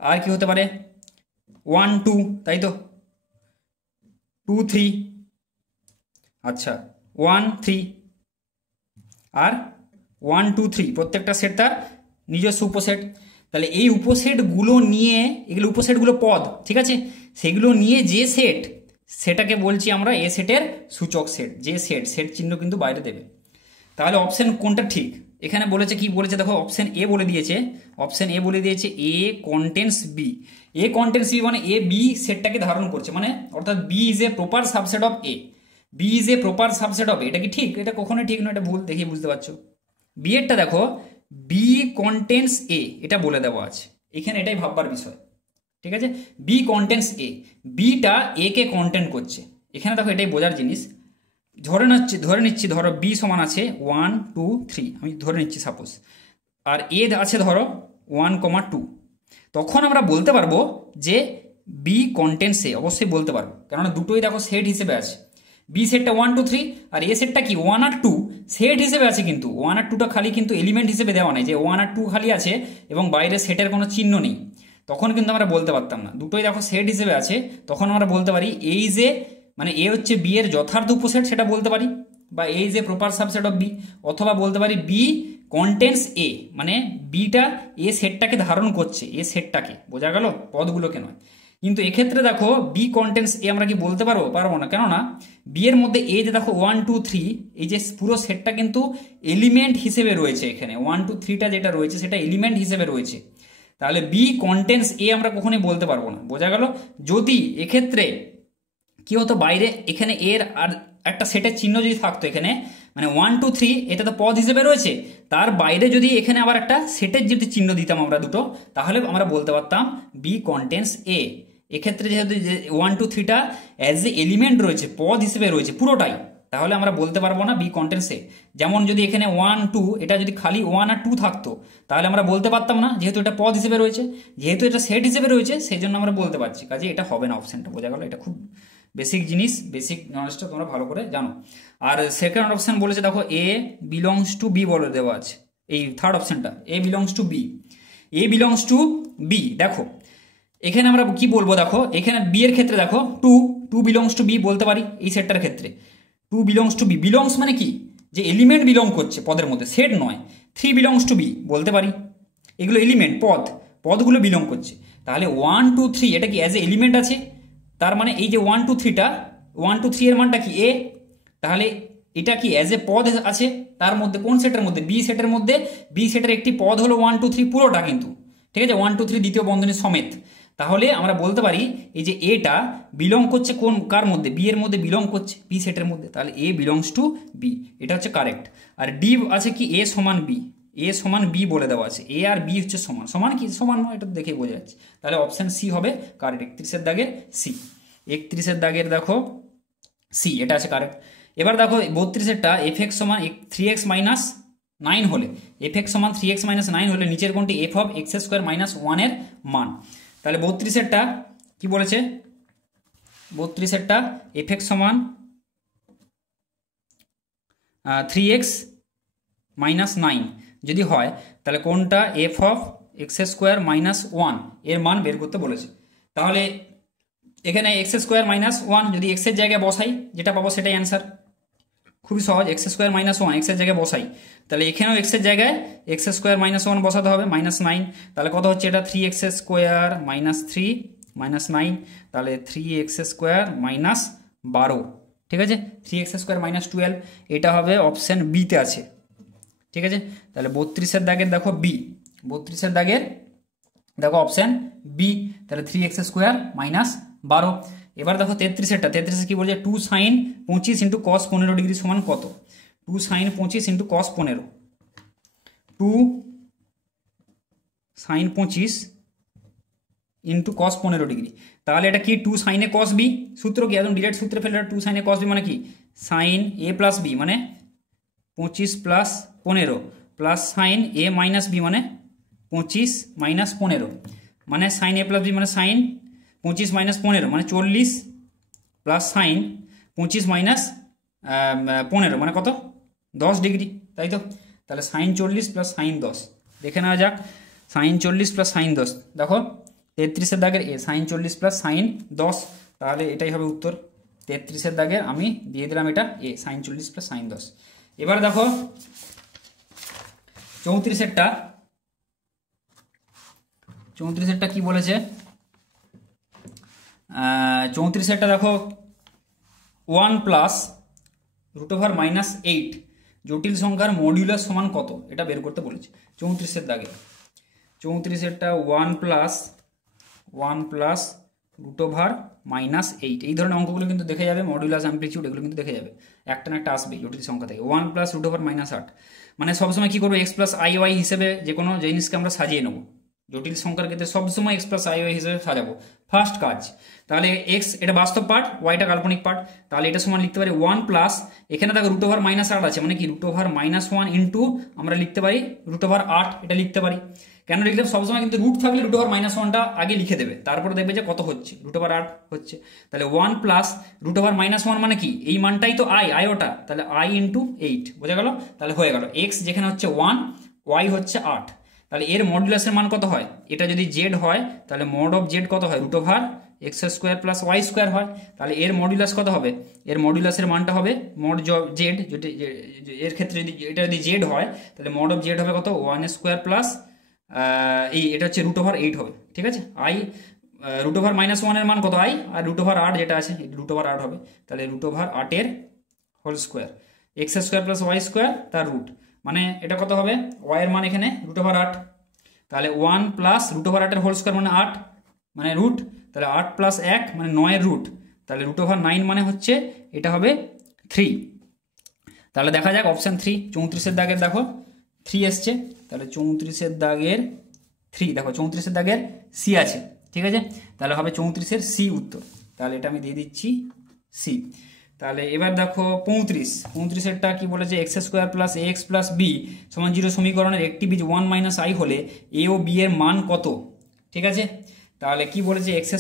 আর কি হতে পারে? 1 2, তাই তো? 2 3, আচ্ছা 1 3 আর 1 2 3, প্রত্যেকটা সেট তার নিজস্ব উপসেট। তাহলে এই উপসেটগুলো নিয়ে, এগুলো উপসেটগুলো পদ, ঠিক আছে? সেগুলো নিয়ে যে সেট, সেটাকে বলছি আমরা এ সেটের সূচক সেট। যে সেট চিহ্ন কিন্তু বাইরে দেবে। তাহলে অপশন কোনটা ঠিক? এখানে বলেছে কি বলেছে দেখো, অপশন এ বলে দিয়েছে, A contains B. A contains B মানে এ বি সেটটাকে ধারণ করছে, মানে অর্থাৎ B is a proper subset of A. B is a proper subset of A. এটা কি ঠিক? এটা কখনোই ঠিক নয়, এটা ভুল। দেখি বুঝতে পারছো? বি এরটা দেখো, বি কন্টেন্টস এ, এটা বলে দেওয়া আছে এখানে, এটাই ভাববার বিষয়, ঠিক আছে? বি কন্টেন্টস এ, বিটা এ কে কন্টেন্ট করছে এখানে, দেখো এটাই বোঝার জিনিস। ধরে নিচ্ছি ধরো বি সমান আছে 1 2 3, আমি ধরে নিচ্ছি সাপোজ, আর এ আছে ধরো 1 2। তখন আমরা বলতে পারবো যে বি কন্টেন্টস এ, অবশ্যই বলতে পারবো, কেননা দুটোই দেখো সেট হিসেবে আছে। বি সেটটা 1 2 3 আর এ সেটটা কি 1 আর 2 সেট হিসেবে আছে, কিন্তু 1 আর 2টা খালি কিন্তু এলিমেন্ট হিসেবে দেওয়া নেই যে 1 আর 2 খালি আছে এবং বাইরে সেটের কোনো চিহ্ন নেই। তখন কিন্তু আমরা বলতে পারতাম না। দুটোই দেখো সেট হিসেবে আছে, তখন আমরা বলতে পারি এই যে, মানে এ হচ্ছে বি এর যথার্থ উপসেট, সেটা বলতে পারি, বা এই যে প্রপার সাবসেট অফ বি। অথবা বলতে পারি বি কন্টেন্টস এ, মানে বিটা এ সেটটাকে ধারণ করছে, এ সেটটাকে। বোঝা গেল? পদগুলোকে নয়। কিন্তু এক্ষেত্রে দেখো বি কন্টেন্টস এ আমরা কি বলতে পারবো না, কেননা বি এর মধ্যে এই যে দেখো 1 2 3, এই যে পুরো সেটটা কিন্তু এলিমেন্ট হিসেবে রয়েছে এখানে। 1 2 3টা যেটা রয়েছে সেটা এলিমেন্ট হিসেবে রয়েছে। তাহলে বি কন্টেন্টস এ আমরা কখনোই বলতে পারবো না। বোঝা গেল? যদি এক্ষেত্রে কি হতো, বাইরে এখানে এর আর একটা সেটের চিহ্ন যদি থাকতো এখানে, মানে 1 2 3 এটা তো পদ হিসেবে রয়েছে, তার বাইরে যদি এখানে আবার একটা সেটের যদি চিহ্ন দিতাম আমরা দুটো, তাহলে আমরা বলতে পারতাম বি কন্টেন্টস এ। এক্ষেত্রে যেহেতু 1 2 3টা অ্যাজ এ এলিমেন্ট রয়েছে, পদ হিসেবে রয়েছে পুরোটাই, তাহলে আমরা বলতে পারবো না বি কন্টেন্টস এ। যেমন যদি এখানে 1 2 এটা যদি খালি 1 আর 2 থাকতো, তাহলে আমরা বলতে পারতাম না, যেহেতু এটা পদ হিসেবে রয়েছে। যেহেতু এটা সেট হিসেবে রয়েছে সেই জন্য আমরা বলতে পারছি, কাজে এটা হবে না অপশনটা। বোঝা গেল? এটা খুব বেসিক জিনিস, বেসিক নলেজটা তোমরা ভালো করে জানো। আর সেকেন্ড অপশন বলেছে দেখো এ বিলংস টু বি বলে দেওয়া আছে। এই থার্ড অপশনটা A belongs to B, A belongs to B. দেখো এখানে আমরা কি বলবো, দেখো এখানে বি এর ক্ষেত্রে দেখো 2 বিলংস টু বি বলতে পারি। এই সেটটার ক্ষেত্রে 2 বিলংস টু বি, বিলংস মানে কি? যে এলিমেন্ট বিলং করছে পদের মধ্যে, সেট নয়। 3 বিলংস টু বি বলতে পারি, এগুলো এলিমেন্ট, পদগুলো বিলং করছে। তাহলে 1 2 3 এটা কি অ্যাজ এ এলিমেন্ট আছে, তার মানে এই যে 1 2 3টা 1 2 3 এর মানটা কি এ, তাহলে এটা কি অ্যাজ এ পদ আছে তার মধ্যে। কোন সেটের মধ্যে? বি সেটের মধ্যে। বি সেটের একটি পদ হলো 1 2 3 পুরোটা কিন্তু, ঠিক আছে? 1 2 3 দ্বিতীয় বন্ধনী সমেত। তাহলে আমরা বলতে পারি এই যে এটা বিলং করছে কোন, কার মধ্যে? বি এর মধ্যে বিলং করছে, বি সেটের মধ্যে। তাহলে এ বিলংস টু বি, এটা হচ্ছে কারেক্ট। আর ডি আছে কি এ সমান বি, এ সমান বি বলে দেওয়া আছে। এ আর বি হচ্ছে সমান, সমান কি সমান নয়, এটা দেখে বোঝা যাচ্ছে। তাহলে অপশন সি হবে কারেক্ট। 31-এর দাগের সি, 31-এর দাগের দেখো সি, এটা আছে কারেক্ট। এবার দেখো 32-এরটা এফ এক্স সমান 3x মাইনাস 9 হলে, এফ এক্স সমান 3x মাইনাস 9 হলে নিচের কোনটি F of x square minus 1 এর মান? তাহলে 32-এরটা কি বলেছে? 32-এরটা এফ এক্স সমান 3x মাইনাস 9 যদি হয়, তাহলে কোনটা F of x square minus 1 এর মান বের করতে বলেছে। তাহলে এখানে এক্স স্কোয়ার মাইনাস 1 যদি এক্স এর জায়গায় বসাই, যেটা পাবো সেটাই অ্যান্সার। খুবই সহজ, এক্স স্কোয়ার মাইনাস 1 এক্স এর জায়গায় বসাই, তাহলে এখানেও এক্স এর জায়গায় এক্স স্কোয়ার মাইনাস 1 বসাতে হবে, মাইনাস 9। তাহলে কত হচ্ছে এটা? 3x স্কোয়ার মাইনাস 3 -9, তাহলে 3x² -12, ঠিক আছে। 3x² -12, এটা হবে অপশান বিতে আছে, ঠিক আছে। তাহলে 32-এর দাগের দেখো বি, 32-এর দাগের দেখো অপশান বি, তাহলে 3x² -12। এবার দেখো 33-এরটা, 33-এ কি বলছে 2 sin 25 × cos 15 ডিগ্রি সমান কত? 2 sin 25 × cos 15, 2 sin 25 × cos 15 degree, তাহলে এটা কি 2 sin a cos b, সূত্র কি একদম ডিরেক্ট সূত্রে ফেলে 2 sin a cos b মানে কি sin a প্লাস b মানে 25 plus 15 plus sin a minus b মানে 25 মাইনাস 15, মানে sin a প্লাস b মানে sin 25 মাইনাস 15 মানে 40 প্লাস sin 25 মাইনাস 15 মানে কত 10 ডিগ্রি, তাই তো। তাহলে sin 40 প্লাস sin 10 দেখে নেওয়া যাক, sin 40 প্লাস sin 10, দেখো 33-এর দাগের এ sin 40 প্লাস sin 10, তাহলে এটাই হবে উত্তর। 33-এর দাগের আমি দিয়ে দিলাম এটা এ sin 40 প্লাস sin 10। এবার দেখো 34-এরটা, 34-এরটা কি বলেছে, 34-এরটা দেখো 1 প্লাস √−8 জটিল সংখ্যার মডিউলাস সমান কত, এটা বের করতে বলেছে 34-এর দাগে। 34-এরটা 1 প্লাস √−8, এই ধরনের অঙ্কগুলো কিন্তু দেখে যাবে, মডিউলাস অ্যামপ্লিটিউড এগুলো কিন্তু দেখে যাবে, একটা না একটা আসবে জটিল সংখ্যা থেকে। 1 প্লাস √−8 মানে সবসময় কি করবো x প্লাস iy হিসেবে যে কোনো জিনিসকে আমরা সাজিয়ে নেবো, জটিল সংখ্যার ক্ষেত্রে সবসময় x প্লাস iy হিসেবে সাজাবো ফার্স্ট কাজ। তাহলে x এটা বাস্তব পার্ট, yটা কাল্পনিক পার্ট, তাহলে এটা সমান লিখতে পারি 1 প্লাস, এখানে দেখো √−8 আছে মানে কি √−1 ইন্টু আমরা লিখতে পারি √8, এটা লিখতে পারি। কেন লিখলাম, সবসময় কিন্তু রুট থাকলে √−1টা আগে লিখে দেবে, তারপরে দেখবে যে কত হচ্ছে √8 হচ্ছে। তাহলে 1 প্লাস √−1 মানে কি এই মানটাই তো i ওটা, তাহলে i × 8 বোঝা গেল। তাহলে হয়ে গেল x যেখানে হচ্ছে 1, y হচ্ছে 8, তাহলে এর মডুলাসের মান কত হয়, এটা যদি z হয় তাহলে mod of z কত হয় √x² প্লাস y² হয়, তাহলে এর মডুলাস কত হবে, এর মডুলাসের মানটা হবে mod z, এর ক্ষেত্রে যদি এটা যদি z হয় তাহলে mod of z হবে কত 1² প্লাস এই এটা হচ্ছে √8 হবে, ঠিক আছে। i √−1 এর মান কত i, আর √8 যেটা আছে √8 হবে, তাহলে √8 এর whole square, x² plus y² তার রুট, মানে এটা কত হবে y এর মান এখানে √8, তাহলে 1 প্লাস √8 এর হোল স্কোয়ার মানে 8 মানে রুট, তাহলে 8 প্লাস 1 মানে 9 এর রুট, তাহলে √9 মানে হচ্ছে এটা হবে 3। তাহলে দেখা যাক অপশান 3, 34-এর দাগের দেখো 3 এসছে, তাহলে 34-এর দাগের 3 দেখো 34-এর দাগের সি আছে, ঠিক আছে, তাহলে হবে 34-এর সি উত্তর, তাহলে এটা আমি দিয়ে দিচ্ছি সি। তাহলে এবার দেখো 35-এরটা কি বলেছে x² plus ax plus b সমান 0 সমীকরণের একটি বীজ 1 - i হলে a ও b এর মান কত, ঠিক আছে। তাহলে কি বলেছে x²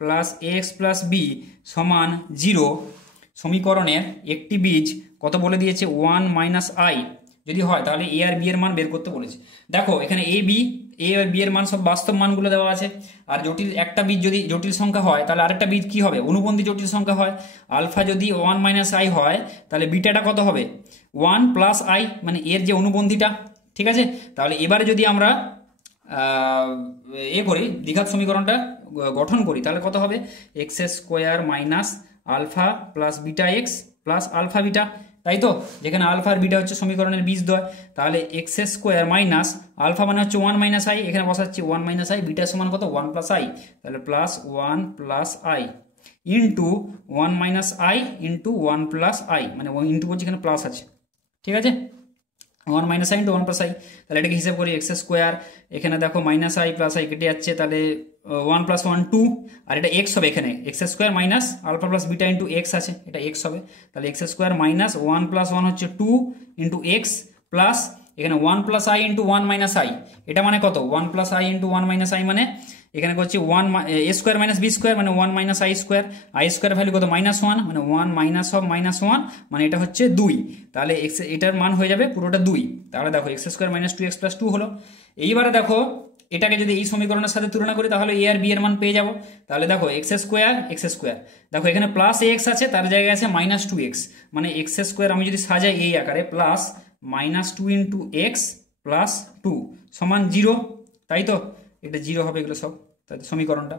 plus ax plus b সমান 0 সমীকরণের একটি বীজ কত বলে দিয়েছে 1 - i, যদি হয় তাহলে a আর b এর মান বের করতে বলেছে। দেখো এখানে a আর b এর মান সব বাস্তব মানগুলো দেওয়া আছে, আর জটিল একটা বীজ যদি জটিল সংখ্যা হয় তাহলে আরেকটা বীজ কি হবে অনুবন্ধী জটিল সংখ্যা হয়, আলফা যদি 1 - i হয় তাহলে বিটাটা কত হবে 1 প্লাস i মানে এর যে অনুবন্ধীটা, ঠিক আছে। তাহলে এবারে যদি আমরা করি দ্বিঘাত সমীকরণটা গঠন করি তাহলে কত হবে x² minus alpha plus beta x plus alpha beta, তাই তো, যেখানে আলফা আর বিটা হচ্ছে সমীকরণের বীজদ্বয়, তাহলে x² মাইনাস আলফা মানে হচ্ছে 1 - i, এখানে বসাচ্ছি 1 - i, বিটা সমান কত 1 প্লাস i, তাহলে plus 1 plus i into 1 - i into 1 plus i, মানে ইন্টু বলছি এখানে প্লাস আছে, ঠিক আছে, 1 - i ইন্টু 1 প্লাস i, তাহলে এটাকে হিসাব করি x², এখানে দেখো -i প্লাস i কেটে যাচ্ছে, তাহলে 1 প্লাস 1 2, আর এটা x হবে, এখানে x² minus alpha plus beta into x আছে, এটা x হবে, তাহলে x² মাইনাস 1 প্লাস 1 হচ্ছে 2 ইন্টু x প্লাস এখানে 1 প্লাস i ইন্টু 1 - i, এটা মানে কত 1 প্লাস i ইন্টু 1 - i মানে এখানে করছি 1 a² মাইনাস b² মানে 1 - i² ভ্যালু কত -1 মানে 1 মাইনাস অফ -1 মানে এটা হচ্ছে 2, তাহলে x এটার মান হয়ে যাবে পুরোটা 2, তাহলে দেখো x² মাইনাস 2x প্লাস 2 হলো। এইবারে দেখো এটাকে যদি এই সমীকরণের সাথে তুলনা করি তাহলে a আর b এর মান পেয়ে যাব, তাহলে দেখো x² দেখো এখানে প্লাস ax আছে, তার জায়গায় আছে -2x, মানে x² আমি যদি সাজাই এই আকারে প্লাস -2 ইন্টু x প্লাস 2 সমান 0, তাই তো, এটা 0 হবে এগুলো সব, সমীকরণটা।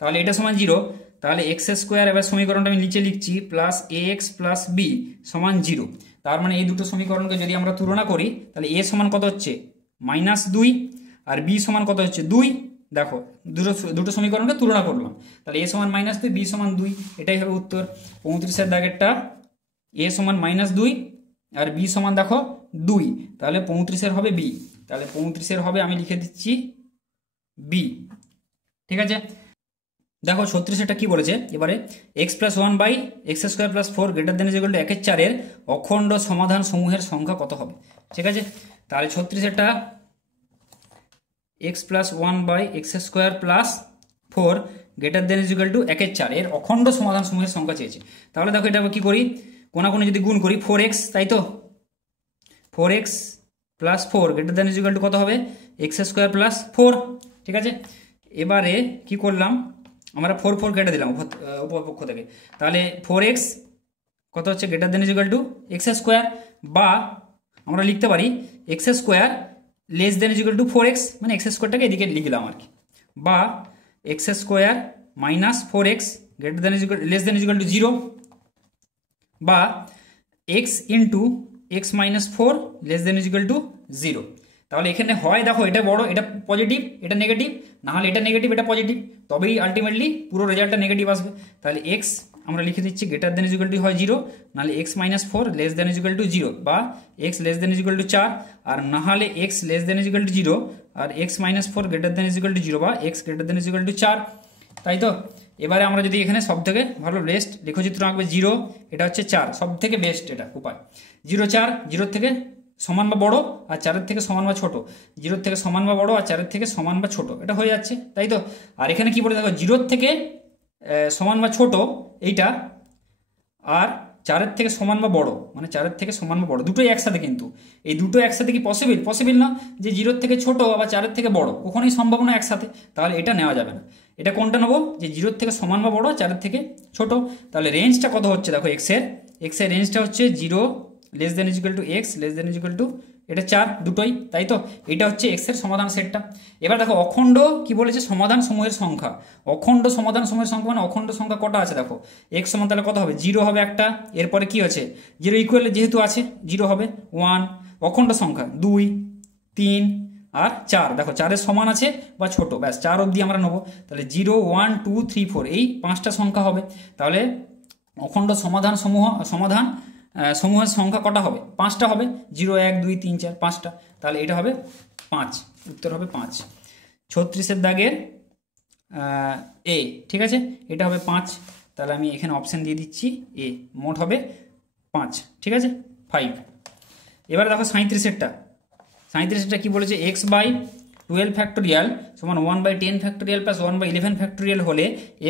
তাহলে এটা সমান 0, তাহলে এক্স স্কোয়ার, এবার সমীকরণটা আমি নিচে লিখছি, প্লাস এ এক্স প্লাস বি সমান 0। তার মানে এই দুটো সমীকরণকে যদি আমরা তুলনা করি, তাহলে এ সমান কত হচ্ছে -2 আর বি সমান কত হচ্ছে 2। দেখো দুটো সমীকরণকে তুলনা করলাম, তাহলে এ সমান -2, বি সমান 2, এটাই হবে উত্তর। 35-এর দাগেরটা এ সমান -2 আর বি সমান দেখো 2, তাহলে 35-এর হবে বি, তাহলে 35-এর হবে, আমি লিখে দিচ্ছি বি। ঠিক আছে, দেখো 36-এটা কি বলেছে এবারে, এক্স প্লাস 1/x² + 4 > 1/4 এর অখণ্ড সমাধান সমূহের সংখ্যা কত হবে। ঠিক আছে, তাহলে 36-এটা x প্লাস 1/x² + 4 > 1/4 এর অখণ্ড সমাধান সমূহের সংখ্যা চেয়েছে। তাহলে দেখো এটা কি করি, কোনাকুনি যদি গুণ করি 4x, তাই তো 4x + 4 > কত হবে x² + 4। ঠিক আছে, এবারে কি করলাম আমরা 4 কেটে দিলাম উপর পক্ষ থেকে, তাহলে 4x কত হচ্ছে > x², বা আমরা লিখতে পারি x² <= 4x, মানে x²টাকে এদিকে লিখলাম আর কি, বা x² - 4x <= 0, বা x × x - 4 <= 0। তাহলে এখানে হয় দেখো এটা বড়, এটা পজিটিভ, এটা নেগেটিভ, না হলে এটা নেগেটিভ, এটা পজিটিভ, তবেই আলটিমেটলি পুরো রেজাল্টটা নেগেটিভ আসবে। তাহলে x আমরা লিখে দিচ্ছি <= হয় 0, নাহলে x - 4 <= 0, বা x <= 4, আর না হলে x <= 0 আর x - 4 <= 0, বা x <= 4, তাই তো। এবারে আমরা যদি এখানে সব থেকে ভালো বেস্ট লেখচিত্র আঁকবে 0, এটা হচ্ছে 4, সব থেকে বেস্ট এটা উপায়। 0 4, 0 থেকে সমান বা বড় আর 4-এর থেকে সমান বা ছোট, 0 থেকে সমান বা বড় আর 4-এর থেকে সমান বা ছোট, এটা হয়ে যাচ্ছে, তাই তো। আর এখানে কি বলে দেখো 0 থেকে সমান বা ছোট এইটা, আর 4-এর থেকে সমান বা বড়, মানে 4-এর থেকে সমান বা বড় দুটোই একসাথে, কিন্তু এই দুটো একসাথে কি পসিবল না, যে 0-এর থেকে ছোট আবার 4-এর থেকে বড়, কখনোই সম্ভব না একসাথে, তাহলে এটা নেওয়া যাবে না। এটা কোনটা নেবো, যে 0-এর থেকে সমান বা বড়, 4-এর থেকে ছোট। তাহলে রেঞ্জটা কত হচ্ছে দেখো, এক্স এর রেঞ্জটা হচ্ছে 0 <= x <= এটা 4, দুটোই, তাই তো। এটা হচ্ছে এক্স এর সমাধান সেটটা। এবার দেখো অখণ্ড কি বলেছে, সমাধান সমূহের সংখ্যা। অখণ্ড সমাধান সমূহের সংখ্যা মানে অখণ্ড সংখ্যা কটা আছে দেখো, x সমান তাহলে কত হবে 0 হবে একটা, এরপরে কি আছে 0 ইকুয়াল যেহেতু আছে 0 হবে 1, অখণ্ড সংখ্যা 2 3 আর 4, দেখো 4-এর সমান আছে বা ছোট, ব্যাস 4 অবধি আমরা নেবো। তাহলে 0 1 2 3 4 এই 5টা সংখ্যা হবে। তাহলে অখণ্ড সমূহের সংখ্যা কটা হবে, 5টা হবে, 0 1 2 3 4 5টা, তাহলে এটা হবে 5, উত্তর হবে 5। 36-এর দাগের এ, ঠিক আছে, এটা হবে 5, তাহলে আমি এখানে অপশান দিয়ে দিচ্ছি এ, মোট হবে 5, ঠিক আছে 5। এবার দেখো 37-এরটা কি বলেছে, x/12 সমান 1/10 + 1/11 হলে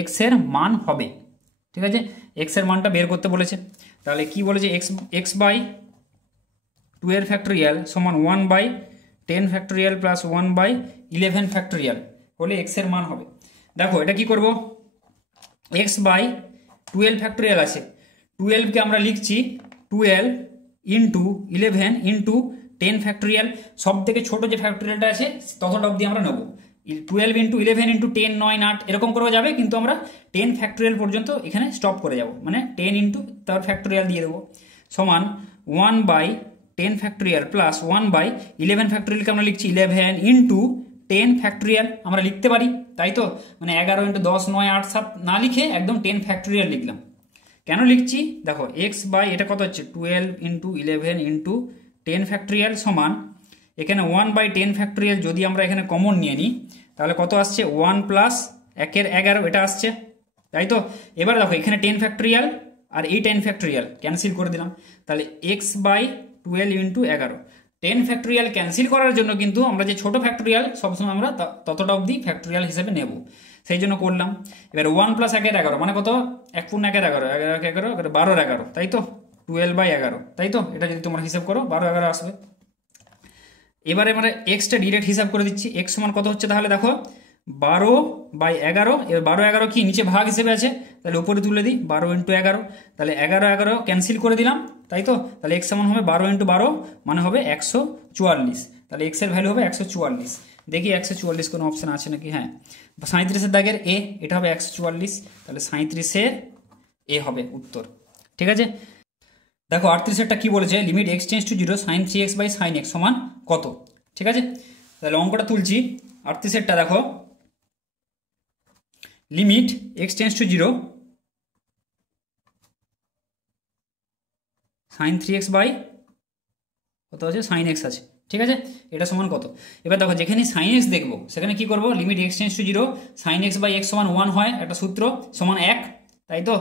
x এর মান হবে। ঠিক আছে, x এর মানটা বের করতে বলেছে। তাহলে কি বলেছে, x/12 সমান 1/10 + 1/11 হলে x এর মান হবে। দেখো এটা কি করব, x/12 আছে, 12কে আমরা লিখছি 12 × 11 × 10 সব থেকে ছোট যে ফ্যাক্টোরিয়ালটা আছে ততটা অবধি আমরা নেবো। 12 × 11 × 10 9 8 এরকম করে যাবে, কিন্তু আমরা 10 পর্যন্ত এখানে স্টপ করে যাব, মানে 10 × তার ফ্যাক্টোরিয়াল দিয়ে দেবো, সমান 1/10 প্লাস 1/11 আমরা লিখছি 11 × 10 আমরা লিখতে পারি, তাই তো। মানে 11 × 10 9 8 7 না লিখে একদম 10 লিখলাম। কেন লিখছি দেখো, এটা কত হচ্ছে 12 × 11 × 10 সমান এখানে 1/10 যদি আমরা এখানে কমন নিয়ে নিই, তাহলে কত আসছে 1 + 1 = 11 এটা আসছে, তাই তো। এবার দেখো এখানে 10 আর এই 10 ক্যান্সেল করে দিলাম, তাহলে x/12 × 11 10 ক্যান্সেল করার জন্য কিন্তু আমরা যে ছোট ফ্যাক্টোরিয়াল সবসময় আমরা ততটা অবধি ফ্যাক্টোরিয়াল হিসেবে নেব, সেই জন্য করলাম। এবার 1 + 1 = 11 মানে কত, 1 × 1 = 11 11 × 11 12 11, তাই তো, 12/11, তাই তো। এটা যদি তোমরা হিসাব করো 12 11 আসবে। এবারে আমরা এক্সটা ডিরেক্ট হিসাব করে দিচ্ছি, এক্স সমান কত হচ্ছে তাহলে দেখো 12/11, এবার 12 11 কি নিচে ভাগ হিসেবে আছে, তাহলে উপরে তুলে দিই 12 × 11, তাহলে 11 11 ক্যান্সেল করে দিলাম, তাই তো। তাহলে এক্স সমান হবে 12 × 12 মানে হবে 144, তাহলে এক্স এর ভ্যালু হবে 144। দেখি 144 কোনো অপশন আছে নাকি, হ্যাঁ 37-এর দাগের এ, এটা হবে 144, তাহলে 37-এর এ হবে উত্তর। ঠিক আছে, দেখো 38-এরটা কি বলেছে, limit x tends to 0 sin 3x by sin x সমান কত। ঠিক আছে, তাহলে অঙ্কটা তুলছি। 38-এরটা দেখো, limit x tends to 0 sin 3x by কত আছে, sin x আছে। ঠিক আছে, এটা সমান কত। এবার দেখো যেখানে sin x দেখবো সেখানে কি করব, limit x tends to 0 sin x by x সমান 1 হয়, একটা সূত্র সমান 1, তাই তো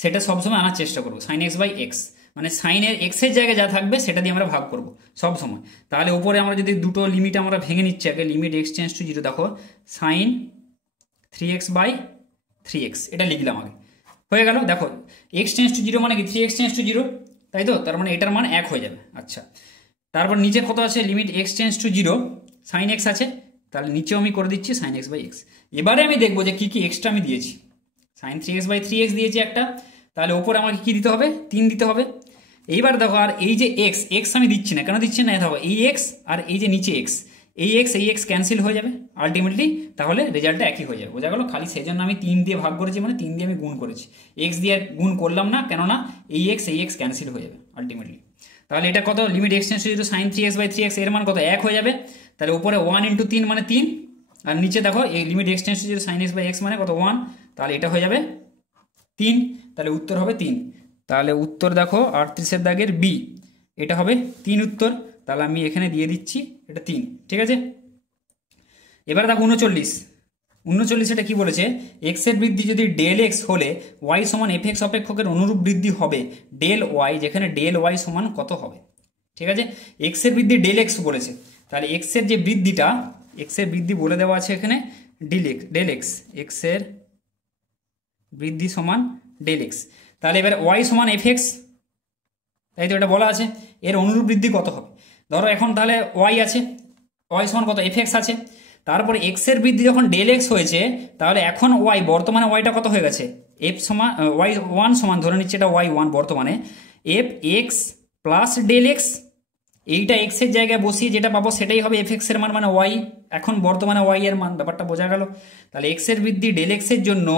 সেটা সবসময় আনার চেষ্টা করবো, sin x বাই x মানে সাইনের এক্সের জায়গায় যা থাকবে সেটা দিয়ে আমরা ভাগ করব সব সময়। তাহলে উপরে আমরা যদি দুটো লিমিট আমরা ভেঙে নিচ্ছি আগে, লিমিট এক্স টেন্স টু 0 দেখো sin 3x বাই 3x এটা লিখলাম আগে, হয়ে গেল। দেখো এক্স টেন্স টু 0 মানে কি 3x টেন্স টু 0, তাই তো, তার মানে এটার মান 1 হয়ে যাবে। আচ্ছা, তারপর নিচে কত আছে, limit x tends to 0 sin x আছে, তাহলে নিচেও আমি করে দিচ্ছি sin x বাই x। এবারে আমি দেখবো যে কি কি এক্সট্রা আমি দিয়েছি, sin 3x বাই 3x দিয়েছি একটা, তাহলে ওপরে আমাকে কি দিতে হবে, 3 দিতে হবে। এইবার দেখো আর এই যে এক্স, এক্স আমি দিচ্ছি না, কেন দিচ্ছি না, দেখো এই এক্স আর এই যে নিচে এক্স, এই এক্স ক্যান্সেল হয়ে যাবে আলটিমেটলি, তাহলে রেজাল্টটা একই হয়ে যাবে, বোঝা গেল। খালি সেই জন্য আমি 3 দিয়ে ভাগ করেছি, মানে 3 দিয়ে আমি গুণ করেছি, এক্স দিয়ে গুণ করলাম না, কেননা এই এক্স ক্যান্সেল হয়ে যাবে আলটিমেটলি। তাহলে এটা কত, limit x tends to 0 sin 3x by 3x এর মান কত, 1 হয়ে যাবে। তাহলে উপরে 1 × 3 মানে 3, আর নিচে দেখো এই limit x tends to 0 sin x by x মানে কত 1, তাহলে এটা হয়ে যাবে 3, তাহলে উত্তর হবে 3। তাহলে উত্তর দেখো 38-এর দাগের বি, এটা হবে 3 উত্তর, তাহলে আমি এখানে দিয়ে দিচ্ছি এটা 3। ঠিক আছে, এবার দেখো 39 এটা কি বলেছে, এক্স এর বৃদ্ধি যদি ডেল এক্স হলে ওয়াই সমান এফ এক্স অপেক্ষকের অনুরূপ বৃদ্ধি হবে ডেল ওয়াই, যেখানে ডেল ওয়াই সমান কত হবে। ঠিক আছে, এক্স এর বৃদ্ধি ডেল এক্স বলেছে, তাহলে এক্স এর যে বৃদ্ধিটা, এক্স এর বৃদ্ধি বলে দেওয়া আছে এখানে ডেল এক্স, এক্স এর বৃদ্ধি সমান ডেল এক্স, তাহলে এবার ওয়াই সমান এফ এক্স, তাই তো এটা বলা আছে, এর অনুরূপ বৃদ্ধি কত হবে। ধরো এখন তাহলে ওয়াই আছে, ওয়াই সমান কত এফ এক্স আছে, তারপরে এক্স এর বৃদ্ধি যখন ডেল এক্স হয়েছে, তাহলে এখন ওয়াই, বর্তমানে ওয়াইটা কত হয়ে গেছে, এফ সমান ওয়াই 1 সমান, ধরে নিচ্ছে এটা ওয়াই 1 বর্তমানে, f x plus del x, এইটা এক্স এর জায়গায় বসিয়ে যেটা পাবো সেটাই হবে এফ এক্স এর মান, মানে ওয়াই এখন বর্তমানে ওয়াই এর মান, ব্যাপারটা বোঝা গেল। তাহলে এক্স এর বৃদ্ধি ডেল এক্স এর জন্য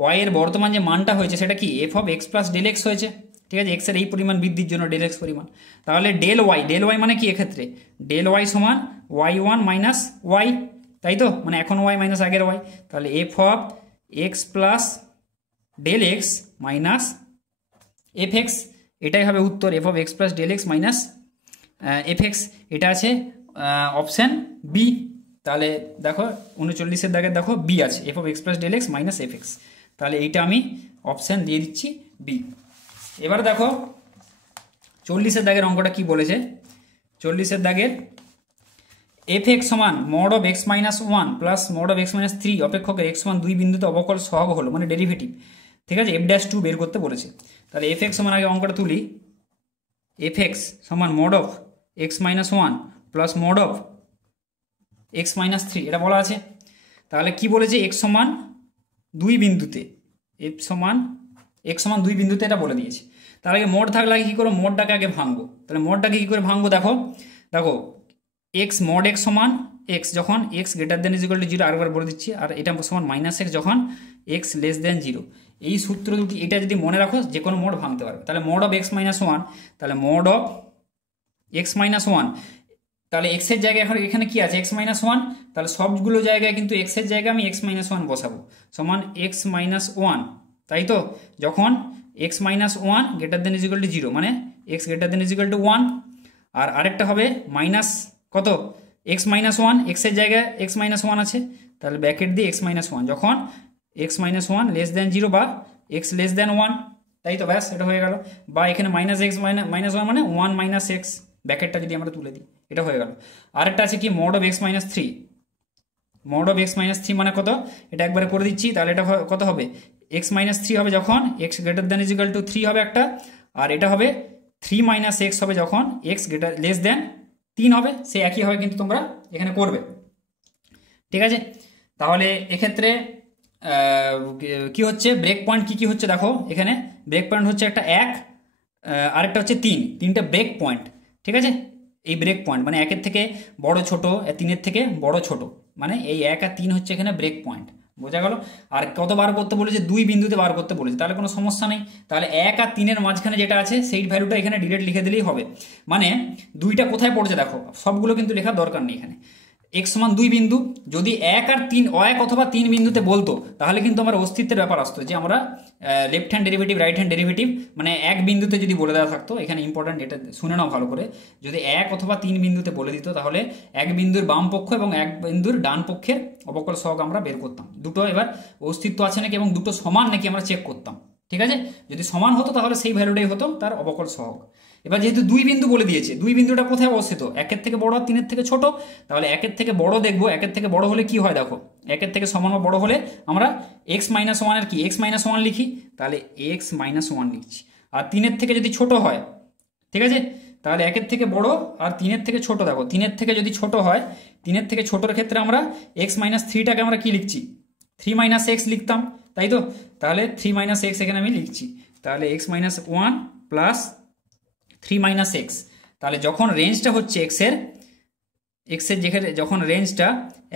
ওয়াই এর বর্তমান যে মানটা হয়েছে সেটা কি f of x plus del x হয়েছে। ঠিক আছে, এক্স এর এই পরিমাণ বৃদ্ধির জন্য ডেল এক্স পরিমাণ, তাহলে ডেল ওয়াই মানে কি এক্ষেত্রে ডেল ওয়াই সমান ওয়াই 1 মাইনাস ওয়াই, তাই তো, মানে এখন ওয়াই মাইনাস আগের ওয়াই, তাহলে f of x plus del x minus f x, এটাই হবে উত্তর, f of x plus del x minus f x, এটা আছে অপশান বি। তাহলে দেখো 39-এর দাগের দেখো বি আছে, f of x plus del x minus f x, তাহলে এইটা আমি অপশান দিয়ে দিচ্ছি বি। এবার দেখো 40-এর দাগের অঙ্কটা কি বলেছে, 40-এর দাগের এফ এক্স সমান mod of x minus 1 plus mod of x minus 3 অপেক্ষকের এক্স সমান 2 বিন্দুতে অবকল সহগ হলো, মানে ডেরিভেটিভ। ঠিক আছে, এফ-2 বের করতে বলেছে, তাহলে এফ এক্স সমান আগে অঙ্কটা তুলি, এফ এক্স সমান mod of x minus 1 plus mod of x minus 3, এটা বলা আছে। তাহলে কি বলেছে, এক্স সমান 2 বিন্দুতে, এফ সমান এক্স সমান 2 বিন্দুতে এটা বলে দিয়েছে। তার আগে মোড থাকলে আগে কী করো, মোডটাকে আগে ভাঙবো, তাহলে মোডটাকে কী করে ভাঙবো, দেখো এক্স মড এক্স সমান এক্স যখন x greater than is equal to 0, আরেকবার বলে দিচ্ছি, আর এটা সমান মাইনাস এক্স যখন এক্স লেস দেন 0। এই সূত্র দুটি, এটা যদি মনে রাখো যে কোনো মোড ভাঙতে পারবে। তাহলে মোড অফ এক্স মাইনাস 1, তাহলে মোড অফ এক্স মাইনাস 1, তাহলে এক্স এর জায়গায় এখন এখানে কি আছে এক্স মাইনাস 1, তাহলে সবগুলো জায়গায় কিন্তু এক্স এর জায়গায় আমি এক্স মাইনাস 1 বসাবো, সমান এক্স মাইনাস 1, তাই তো, যখন x minus 1 greater than is equal to 0, মানে x greater than is equal to 1, আর আরেকটা হবে মাইনাস কত এক্স মাইনাস 1, এক্স এর জায়গায় এক্স মাইনাস 1 আছে, তাহলে ব্র্যাকেট দিয়ে এক্স মাইনাস 1 যখন এক্স মাইনাস 1 লেস দেন 0 বা এক্স লেস দেন 1, তাই তো, ব্যাস এটা হয়ে গেল। বা এখানে মাইনাস এক্স মাইনাস 1 মানে 1 মাইনাস এক্স, ব্র্যাকেটটা যদি আমরা তুলে দিই এটা হয়ে গেল। আরেকটা আছে কি mod of x minus 3, mod of x minus 3 মানে কত, এটা একবারে করে দিচ্ছি, তাহলে এটা কত হবে এক্স মাইনাস 3 হবে যখন x greater than is equal to 3 হবে একটা, আর এটা হবে 3 মাইনাস এক্স হবে যখন এক্স গ্রেটার লেস দেন 3 হবে, সে একই হবে কিন্তু তোমরা এখানে করবে। ঠিক আছে, তাহলে এক্ষেত্রে কি হচ্ছে ব্রেক পয়েন্ট কি হচ্ছে, দেখো এখানে ব্রেক পয়েন্ট হচ্ছে একটা 1, আরেকটা হচ্ছে 3, 3টে ব্রেক পয়েন্ট। ঠিক আছে, এই ব্রেক পয়েন্ট মানে একের থেকে বড় ছোট, তিনের থেকে বড় ছোট, মানে এই 1 আর 3 হচ্ছে এখানে ব্রেক পয়েন্ট। বোঝা গেল? আর কত বার করতে বলেছে? 2 বিন্দুতে বার করতে বলেছে, তাহলে কোনো সমস্যা নেই। তাহলে 1 আর 3-এর মাঝখানে যেটা আছে সেই ভ্যালুটা এখানে ডিরেক্ট লিখে দিলেই হবে। মানে 2টা কোথায় পড়ছে দেখো, সবগুলো কিন্তু লেখার দরকার নেই এখানে। x সমান 2 বিন্দু, যদি 1 আর 3 1 অথবা 3 বিন্দুতে বলতো তাহলে কিন্তু আমার অস্তিত্বের ব্যাপার আসতো, যে আমরা left hand derivative right hand derivative মানে এক বিন্দুতে যদি বলে দেওয়া থাকতো, এখানে ইম্পর্টেন্ট এটা শুনে নাও ভালো করে, যদি 1 অথবা 3 বিন্দুতে বলে দিত তাহলে এক বিন্দুর বাম পক্ষ এবং এক বিন্দুর ডান পক্ষের অবকল সহগ আমরা বের করতাম। দুটো এবার অস্তিত্ব আছে নাকি এবং দুটো সমান নাকি আমরা চেক করতাম। ঠিক আছে, যদি সমান হতো তাহলে সেই ভ্যালুটাই হতো তার অবকল সহগ। এবার যেহেতু 2 বিন্দু বলে দিয়েছে, 2 বিন্দুটা কোথায় অবস্থিত? 1-এর থেকে বড় আর 3-এর থেকে ছোট, তাহলে 1-এর থেকে বড় দেখবো। 1-এর থেকে বড় হলে কি হয় দেখো, 1-এর থেকে সমান বা বড় হলে আমরা x-1 এর কি x-1 লিখি, তাহলে x-1 লিখছি। আর 3-এর থেকে যদি ছোট হয়, ঠিক আছে, তাহলে 1-এর থেকে বড় আর 3-এর থেকে ছোট, দেখো 3-এর থেকে যদি ছোট হয়, 3-এর থেকে ছোটর ক্ষেত্রে আমরা x-3টাকে আমরা কি লিখছি? 3 - x লিখতাম, তাই তো? তাহলে 3 - x এখানে আমি লিখছি, তাহলে x-1 প্লাস 3 - x। তাহলে যখন রেঞ্জটা হচ্ছে এক্সের যেখানে যখন রেঞ্জটা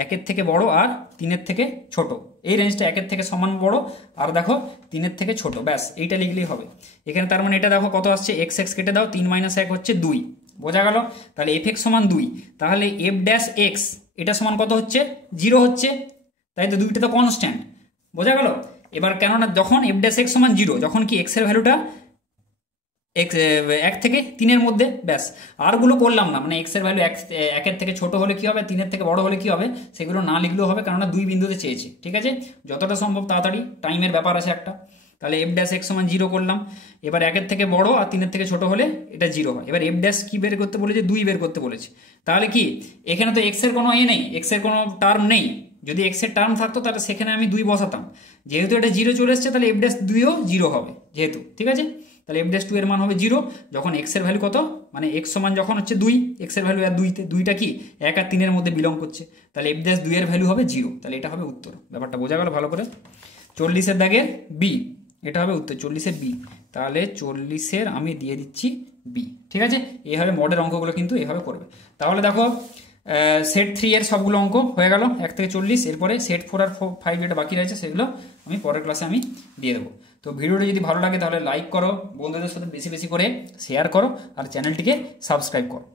1-এর থেকে বড় আর 3-এর থেকে ছোট, এই রেঞ্জটা 1-এর থেকে সমান বড় আর দেখো 3-এর থেকে ছোট, ব্যাস এইটা লিখলেই হবে এখানে। তার মানে এটা দেখো কত আসছে, x কেটে দাও, 3 - 1 হচ্ছে 2। বোঝা গেল? তাহলে f(x) সমান 2, তাহলে f'(x) এটা সমান কত হচ্ছে? 0 হচ্ছে, তাই তো? 2টা তো কনস্ট্যান্ট। বোঝা গেল? এবার কেননা যখন f'(x) সমান 0, যখন কি x এর ভ্যালুটা 1 থেকে 3-এর মধ্যে, ব্যাস। আরগুলো করলাম না, মানে x এর ভ্যালু 1-এর থেকে ছোট হলে কি হবে, 3-এর থেকে বড় হলে কি হবে, সেগুলো না লিখলেও হবে, কেননা 2 বিন্দুতে চেয়েছি। ঠিক আছে, যতটা সম্ভব তাড়াতাড়ি, টাইমের ব্যাপার আছে একটা। তাহলে f'(x) সমান 0 করলাম। এবার 1-এর থেকে বড় আর 3-এর থেকে ছোট হলে এটা 0 হয়। এবার f' কি বের করতে বলেছে? 2 বের করতে বলেছে। তাহলে কি এখানে তো x এর কোনো নেই, x এর কোনো টার্ম নেই। যদি x এর টার্ম থাকতো তাহলে সেখানে আমি 2 বসাতাম। যেহেতু এটা 0 চলে এসছে, তাহলে f'2ও 0 হবে যেহেতু। ঠিক আছে, তাহলে f'2 এর মান হবে 0 যখন x এর ভ্যালু কত, মানে x সমান যখন হচ্ছে 2, x এর ভ্যালু আর 2তে, 2টা কি 1 আর 3-এর মধ্যে বিলং করছে, তাহলে f'2 এর ভ্যালু হবে 0। তাহলে এটা হবে উত্তর। ব্যাপারটা বোঝা গেল ভালো করে? 40-এর দাগের বি, এটা হবে উত্তর, 40-এর বি। তাহলে 40-এর আমি দিয়ে দিচ্ছি বি। ঠিক আছে, এইভাবে মডের অঙ্কগুলো কিন্তু এইভাবে করবে। তাহলে দেখো সেট 3 এর সবগুলো অঙ্ক হয়ে গেল 1 থেকে 40। এরপরে সেট 4 আর 5 যেটা বাকি রয়েছে সেগুলো আমি পরের ক্লাসে আমি দিয়ে দেবো। তো ভিডিওটা যদি ভালো লাগে তাহলে লাইক করো, বন্ধুদের সাথে বেশি বেশি করে শেয়ার করো আর চ্যানেলটিকে সাবস্ক্রাইব করো।